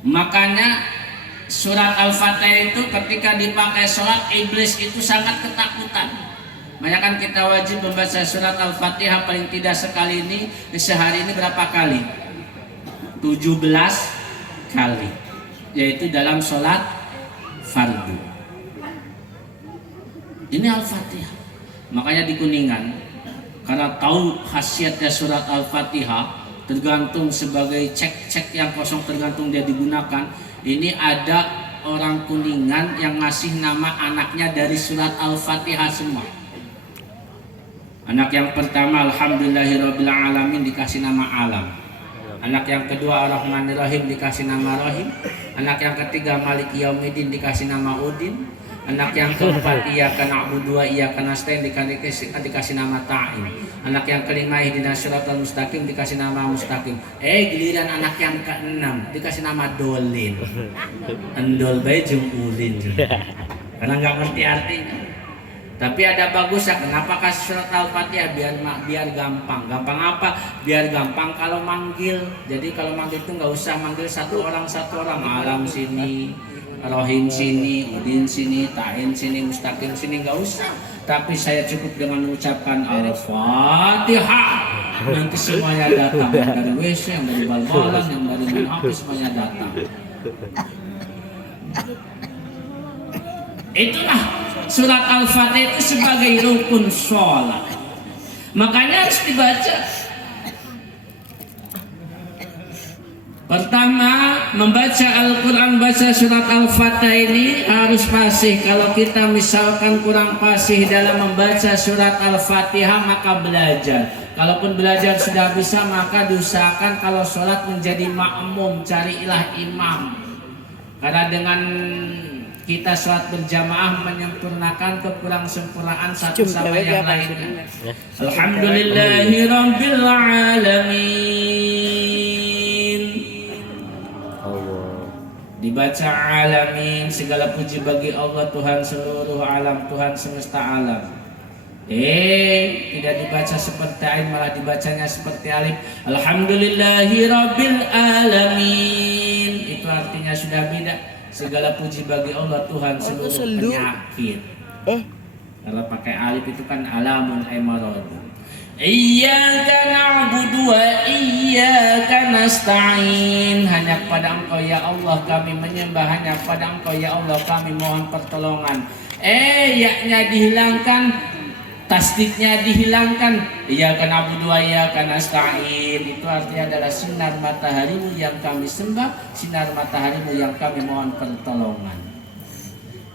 Makanya surat Al-Fatihah itu ketika dipakai sholat, iblis itu sangat ketakutan. Makanya kan kita wajib membaca surat Al-Fatihah paling tidak sekali ini, sehari ini berapa kali? 17 kali, yaitu dalam sholat fardu. Ini Al-Fatihah. Makanya di Kuningan, karena tahu khasiatnya surat Al-Fatihah, tergantung sebagai cek yang kosong, tergantung dia digunakan. Ini ada orang Kuningan yang ngasih nama anaknya dari surat Al-Fatihah semua. Anak yang pertama Alhamdulillahirabbil alamin dikasih nama Alam. Anak yang kedua Ar-Rahmanir-Rahim dikasih nama Rahim. Anak yang ketiga Maliki Yaumiddin dikasih nama Udin. Anak yang keempat Iyyaka na'budu wa iyyaka nasta'in dikasih nama Ta'in. Anak yang kelima Ihdinas Shiratal Mustaqim dikasih nama Mustaqim. Giliran anak yang keenam dikasih nama Dolin. Endol bae jeung ulin. Karena nggak ngerti artinya. Tapi ada bagusnya, kenapa kasih surat Al-Fatihah? Biar gampang. Gampang apa? Biar gampang kalau manggil. Jadi kalau manggil itu nggak usah manggil satu orang. Alam sini, Rohim sini, Udin sini, Ta'in sini, Mustaqim sini, nggak usah. Tapi saya cukup dengan mengucapkan Al-Fatihah. nanti semuanya datang, yang dari WC, yang dari bal-balan, yang dari mana semuanya datang. Itulah surat Al-Fatihah itu sebagai rukun sholat. Makanya harus dibaca. Pertama, membaca Al-Quran, baca surat Al-Fatihah ini harus fasih. Kalau kita misalkan kurang fasih dalam membaca surat Al-Fatihah, maka belajar. Kalaupun belajar sudah bisa, maka diusahakan kalau sholat menjadi makmum, carilah imam. Karena dengan kita sholat berjamaah menyempurnakan kekurang sempurnaan satu sama yang lainnya. Alhamdulillahirabbil alamin. Dibaca alamin, segala puji bagi Allah Tuhan seluruh alam, Tuhan semesta alam. Tidak dibaca seperti ain, malah dibacanya seperti alif. Alhamdulillahirabbil alamin. Itu artinya sudah beda. Segala puji bagi Allah Tuhan seluruh penyakit. Kalau pakai alif itu kan alamun ay marad. Iyyaka na'budu wa iyyaka nasta'in. Hanya kepada Engkau ya Allah kami menyembah, hanya kepada Engkau ya Allah kami mohon pertolongan. Ya-nya dihilangkan, tasdidnya dihilangkan. Iyyaka na'budu wa iyyaka nasta'in. Itu artinya adalah sinar mataharimu yang kami sembah, sinar mataharimu yang kami mohon pertolongan.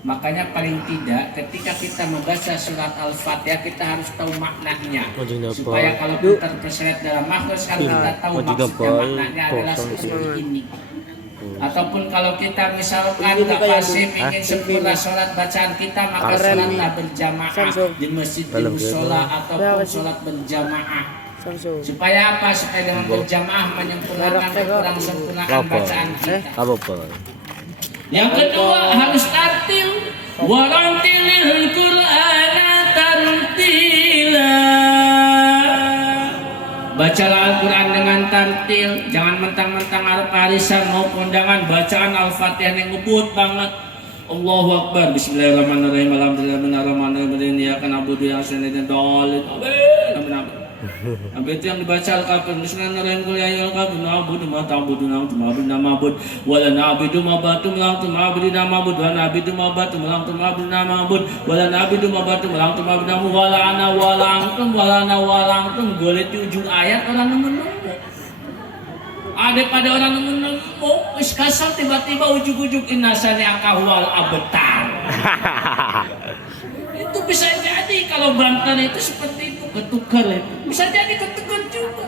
Makanya paling tidak ketika kita membaca surat Al-Fatihah kita harus tahu maknanya, supaya kalau kita terseret dalam makhraj kalau kita tahu maksudnya maknanya adalah seperti ini. Ataupun kalau kita misalkan tak fasih ingin sempurna sholat bacaan kita, maka sholatlah berjamaah di masjid, di musola ataupun sholat berjamaah. Supaya apa? Supaya dengan berjamaah menyempurnakan kekurang sempurnaan bacaan kita. Yang kedua harus tartil. Warantilil Qur'ana tartila. Bacalah Al-Quran dengan tartil. Jangan mentang-mentang arep arisan mau kondangan bacaan Al-Fatihah yang ngebut banget. Allahu Akbar. Bismillahirrahmanirrahim. Alhamdulillahirrahmanirrahim. Ya kan abudu yang senednya dalil. Amin. Itu yang dibaca Al-Qur'an. Bismillahirrahmanirrahim. Qul ya ayyuhal kafirun a'budu ma ta'budun wa ma'buduna ma'bud wa la na'budu ma ba'tum wa antum ma'buduna ma'bud wa na'budu ma ba'tum wa antum ma'buduna ma'bud wa la na'budu ma ba'tum wa antum ma'buduna wa la ana wa la antum wa la ana wa la antum. Golek di ujung ayat orang nemu. Ada pada orang nemu wis kasar tiba-tiba ujug-ujug innasani akahwal abtar. Itu bisa jadi kalau Banten itu seperti itu, ketukar itu. Bisa jadi ketukar juga.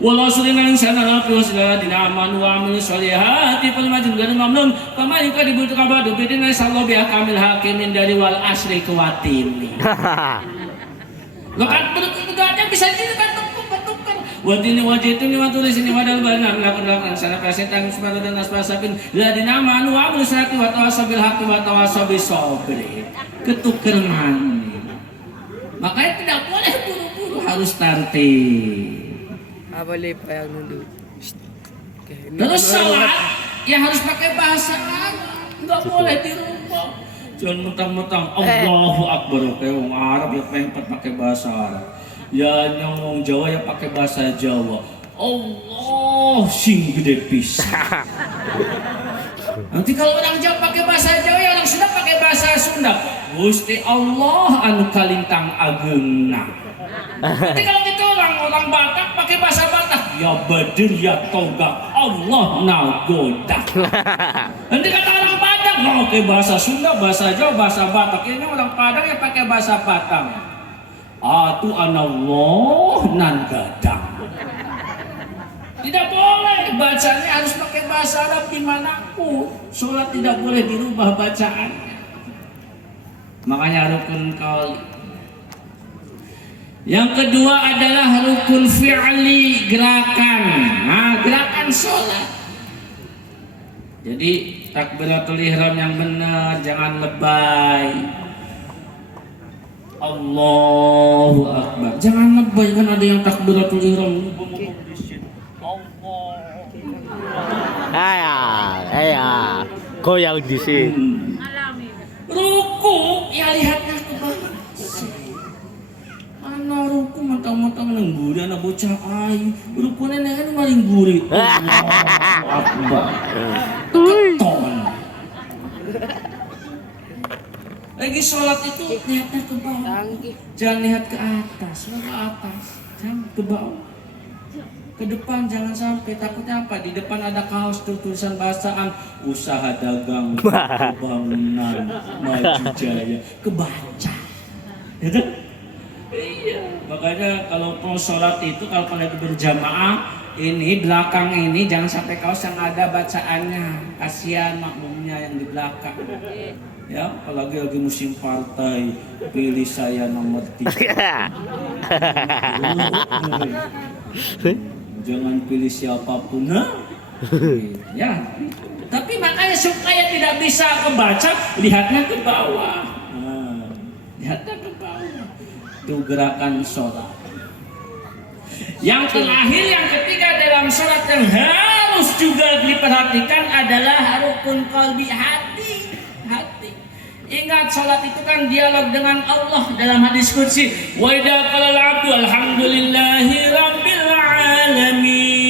Walau sulina insana lafi wasila dina amanu wa amilu sholihati fal majid gani mamnun kama yuka dibutuhkan badu bidina insyaallah biha kamil hakimin dari wal asri kewatimi. Lo kan berkeduanya bisa jadi kan tukar. Wadini wajituni wa tulisini wadal bana melakukan sana kasetan subhanahu dan asbasabin ladina amanu wa amilu sholihati wa tawasabil haqqi wa tawasabis sabri. Ketukar mani. Makanya tidak boleh buru-buru, harus tartib. Boleh payah dulu. Terus salat ya harus pakai bahasa Arab, nggak boleh dirubah. Jangan mentang-mentang Allahu Akbar kayak orang Arab ya pengen pakai bahasa Arab. Ya nyong Jawa ya pakai bahasa Jawa. Allah sing gede pisan. Nanti kalau orang Jawa pakai bahasa Jawa, ya orang Sunda pakai bahasa Sunda. Gusti Allah anu kalintang ageuna. Nanti kalau kita orang Batak pakai bahasa Batak, ya Badir ya Togak Allah nagoda. Nanti kata orang Padang, pakai bahasa Sunda, bahasa Jawa, bahasa Batak. Ini orang Padang yang pakai bahasa Batak. Atu anallah nan gadang. Tidak boleh, bacanya harus pakai bahasa Arab dimanapun. Sholat tidak boleh dirubah bacaannya. Makanya rukun qauli. Yang kedua adalah rukun fi'li, gerakan. Nah, gerakan sholat. Jadi takbiratul ihram yang benar, jangan lebay. Allahu Akbar. Jangan lebay, kan ada yang takbiratul ihram. Ayah, goyang di sini. Ruku, ya lihatnya ke bawah. Mana ruku mentang-mentang neng budi anak bocah ayu rukunan kan maling burit. Akbar. Keton. Lagi sholat itu lihatnya ke bawah, jangan lihat ke atas, ke atas, jangan ke bawah, ke depan jangan sampai. Takutnya apa? Di depan ada kaos tulisan bahasaan usaha dagang, bangunan, maju jaya, kebaca, gitu? Iya. Makanya kalau mau sholat itu kalau lagi berjamaah ini belakang ini jangan sampai kaos yang ada bacaannya, kasihan makmumnya yang di belakang. Ya, apalagi lagi musim partai, pilih saya nomor 3. Jangan pilih siapapun, ya. Tapi makanya supaya tidak bisa kebaca, lihatnya ke bawah. Lihatnya ke bawah. Itu gerakan sholat. Yang terakhir, yang ketiga dalam sholat yang harus juga diperhatikan adalah rukun qalbi, hati. Ingat, sholat itu kan dialog dengan Allah dalam hadis qudsi. Wa idza qala al-'abdu alhamdulillahi rabbil alamin.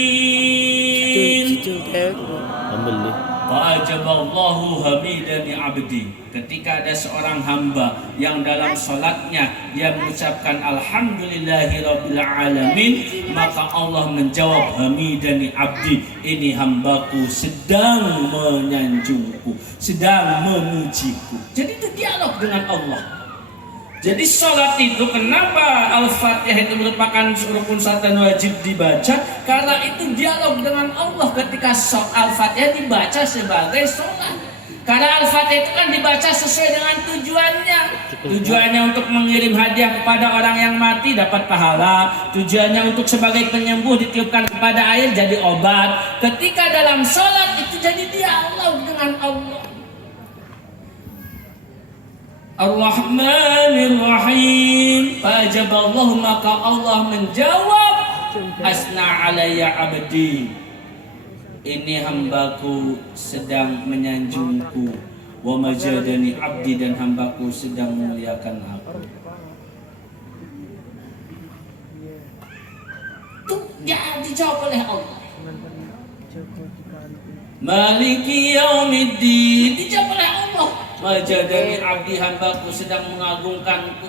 Fa'ajaballahu hamidani abdi. Ketika ada seorang hamba yang dalam sholatnya dia mengucapkan alhamdulillahi rabbil alamin, maka Allah menjawab hamidani abdi, ini hambaku sedang menyanjungku, sedang memujiku. Jadi itu dialog dengan Allah. Jadi sholat itu kenapa Al-Fatihah itu merupakan rukun sholat dan wajib dibaca? Karena itu dialog dengan Allah ketika Al-Fatihah dibaca sebagai sholat. Karena Al-Fatihah itu kan dibaca sesuai dengan tujuannya. Tujuannya untuk mengirim hadiah kepada orang yang mati dapat pahala. Tujuannya untuk sebagai penyembuh ditiupkan kepada air jadi obat. Ketika dalam sholat itu jadi dialog dengan Allah. Ar-Rahmanir Rahim. Fajaballahu, maka Allah menjawab, asna alayya abdi, ini hambaku sedang menyanjungku. Wa majadani abdi, dan hambaku sedang memuliakan aku. Itu dijawab oleh Allah. Maliki yaumiddin, dijawab oleh Allah. Majadani abdi, hambaku sedang mengagungkanku.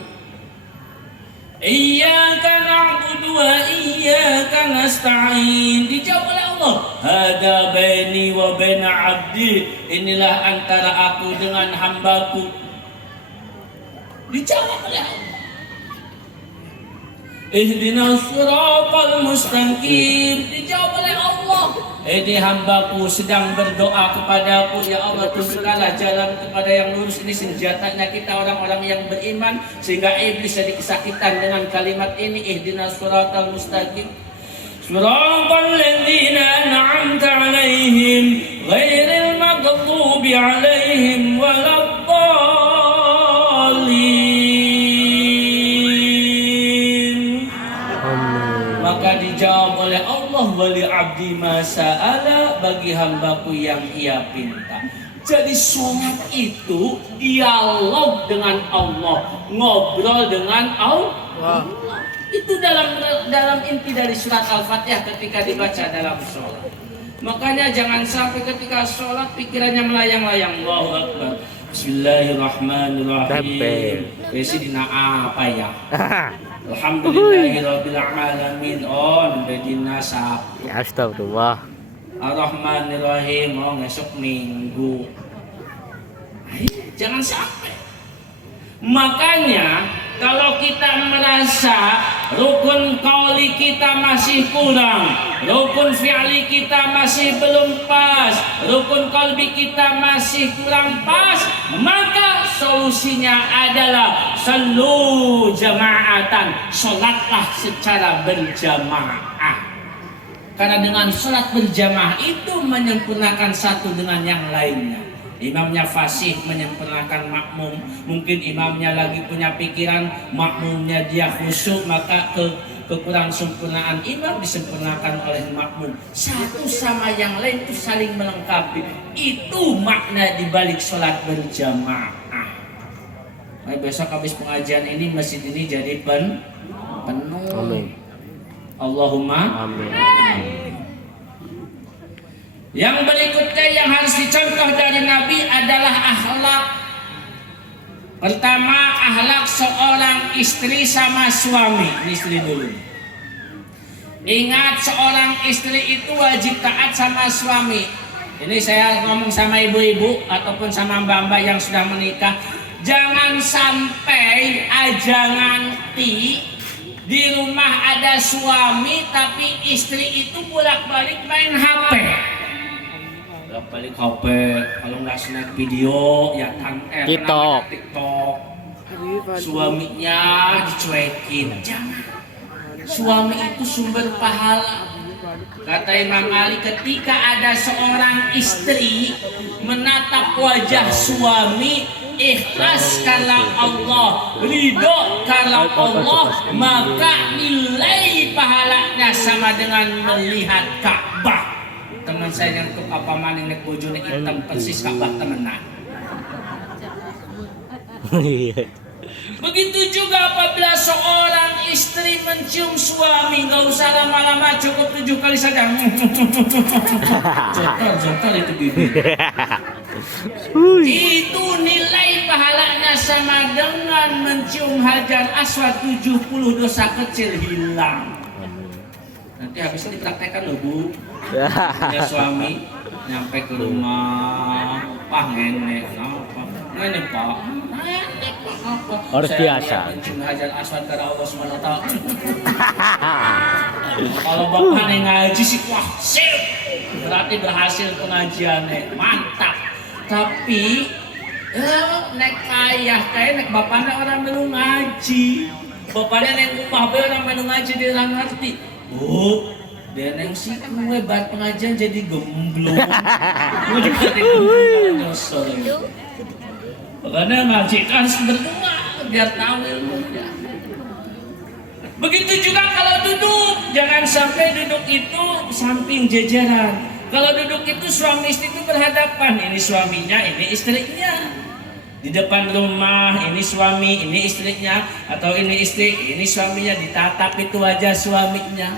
Iyyaka na'budu wa iyyaka nasta'in, dijawab oleh Allah. Hada baini wa baina abdi, inilah antara aku dengan hambaku. Dijawab oleh Allah. Ihdinas siratal mustaqim, dijawab oleh Allah. Ini hambaku sedang berdoa kepadaku, ya Allah tunjukkanlah jalan kepada yang lurus. Ini senjatanya kita orang-orang yang beriman, sehingga iblis jadi kesakitan dengan kalimat ini, ihdinas siratal mustaqim. Siratal ladzina an'amta 'alaihim ghairil maghdubi 'alaihim waladdallin. Maka dijawab oleh Allah, wali abdi masa'ala, bagi hambaku yang ia pinta. Jadi sholat itu dialog dengan Allah, ngobrol dengan Allah. Itu dalam inti dari surat Al-Fatihah ketika dibaca dalam sholat. Makanya jangan sampai ketika sholat pikirannya melayang-layang. Allahu Akbar, Bismillahirrahmanirrahim. Dina apa ya? Alhamdulillahirabbil alamin. On bedina Sabtu. Ya astagfirullah. Ar-Rahmanirrahim. Oh besok Minggu. Jangan sampai. Makanya kalau kita merasa rukun qauli kita masih kurang, rukun fi'li kita masih belum pas, rukun qalbi kita masih kurang pas, maka solusinya adalah sallu jama'atan, sholatlah secara berjamaah. Karena dengan sholat berjamaah itu menyempurnakan satu dengan yang lainnya. Imamnya fasih menyempurnakan makmum. Mungkin imamnya lagi punya pikiran, makmumnya dia khusyuk, maka kekurang sempurnaan imam disempurnakan oleh makmum. Satu sama yang lain itu saling melengkapi. Itu makna dibalik sholat berjamaah. Nah, besok habis pengajian ini masjid ini jadi penuh. Allahumma Amin. Yang berikutnya yang harus dicontoh dari Nabi adalah akhlak. Pertama, akhlak seorang istri sama suami. Ini istri dulu. Ingat, seorang istri itu wajib taat sama suami. Ini saya ngomong sama ibu-ibu ataupun sama mbak-mbak yang sudah menikah. Jangan sampai aja nanti di rumah ada suami tapi istri itu bolak-balik main HP. Bolak-balik HP, kalau nggak snack video ya TikTok. TikTok. Suaminya dicuekin. Jangan. Suami itu sumber pahala. Kata Imam Ali, ketika ada seorang istri menatap wajah suami, ikhlas karena Allah, ridho karena Allah, maka nilai pahalanya sama dengan melihat Ka'bah. Teman saya yang untuk apa maning nek bojone hitam persis Ka'bah temenan. Begitu juga apabila seorang istri mencium suami, nggak usah lama-lama, cukup 7 kali saja. Jotor itu bibir. Itu nilai pahalanya sama dengan mencium Hajar Aswad, 70 dosa kecil hilang. Nanti habis ini dipraktekkan loh Bu. Ya suami nyampe ke rumah, Pak nenek, apa? Nenek Pak. Harus biasa. Hajar Aswad karena Allah SWT. Kalau bapak nih ngaji sih, wah sip, berarti berhasil pengajiannya, mantap. Tapi nek kaya nek bapaknya orang melu ngaji, bapaknya nek rumah orang melu ngaji dia nggak ngerti. Dia neng sih kue bat pengajian jadi gemblong. Gue juga jadi nyosor. Karena ngaji itu harus berdua biar tahu ilmunya. Begitu juga kalau duduk, jangan sampai duduk itu samping jajaran. Kalau duduk itu suami istri itu berhadapan, ini suaminya, ini istrinya. Di depan rumah, ini suami, ini istrinya, atau ini istri, ini suaminya, ditatap itu wajah suaminya.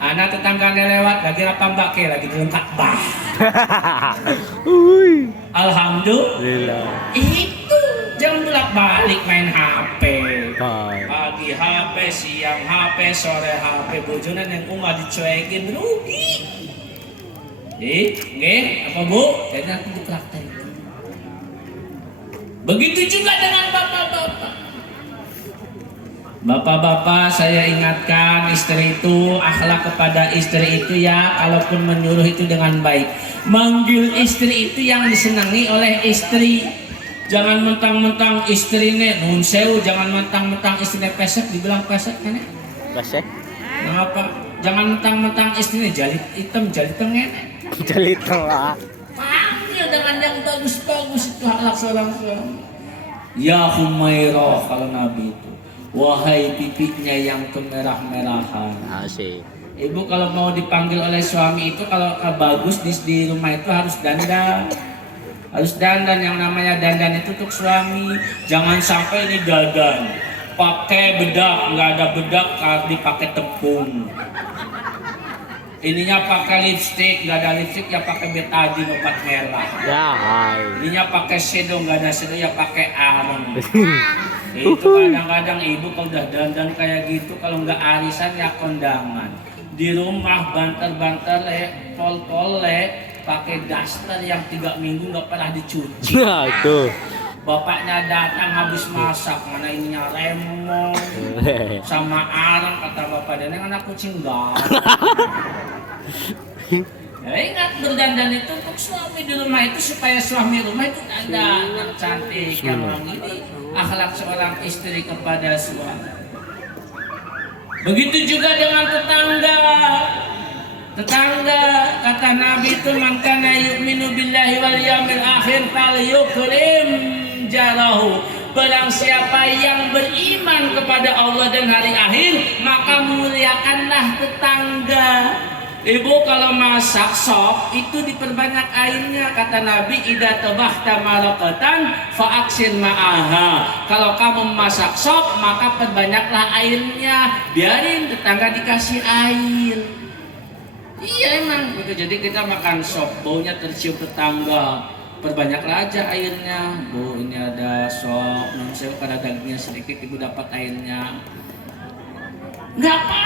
Anak tetangganya lewat, lagi apa mbak ke, lagi dalam Ka'bah. Alhamdulillah. Itu jangan bolak-balik main HP. Pagi HP, siang HP, sore HP, bojonan yang umah dicuekin rugi. Nggih, apa Bu? Jadi nanti dipraktek. Begitu juga dengan bapak-bapak. Bapak-bapak, saya ingatkan istri itu, akhlak kepada istri itu ya, kalaupun menyuruh itu dengan baik. Manggil istri itu yang disenangi oleh istri. Jangan mentang-mentang istrinya nun sewu, jangan mentang-mentang istrinya pesek dibilang pesek kan ya? Pesek? Kenapa? Jangan mentang-mentang istrinya jalit hitam, jalit tengen. Jalit tengah. Panggil dengan yang bagus-bagus itu akhlak seorang suami. Ya Humairah kalau Nabi itu. Wahai pipinya yang kemerah-merahan. Asik. Ibu kalau mau dipanggil oleh suami itu kalau bagus di rumah itu harus dandan. Harus dandan, yang namanya dandan itu untuk suami. Jangan sampai ini dandan pakai bedak, nggak ada bedak dipakai tepung. Ininya pakai lipstick, nggak ada lipstick ya pakai betadine obat merah. Ya. Ininya pakai shadow, nggak ada shadow ya pakai arang. Itu kadang-kadang ibu kalau udah dandan kayak gitu, kalau nggak arisan ya kondangan. Di rumah banter-banter pol-pol pakai daster yang 3 minggu nggak pernah dicuci. Nah itu. Bapaknya datang habis masak, mana ininya lemon sama arang, kata bapak, dan anak kucing galak. Ya ingat, berdandan itu untuk suami di rumah itu supaya suami rumah itu dandan yang cantik, yang wangi. Akhlak seorang istri kepada suami. Begitu juga dengan tetangga. Tetangga, kata Nabi itu, man kana yu'minu billahi wal yawmil akhir falyukrim jarahu. Barang siapa yang beriman kepada Allah dan hari akhir, maka muliakanlah tetangga. Ibu kalau masak sop itu diperbanyak airnya, kata Nabi, idza tabahta maraqatan fa'aksin ma'aha. Kalau kamu masak sop maka perbanyaklah airnya, biarin tetangga dikasih air. Iya emang begitu. Jadi kita makan sop baunya tercium tetangga, perbanyaklah aja airnya. Bu, ini ada sop, saya pada dagingnya sedikit, ibu dapat airnya. Nggak apa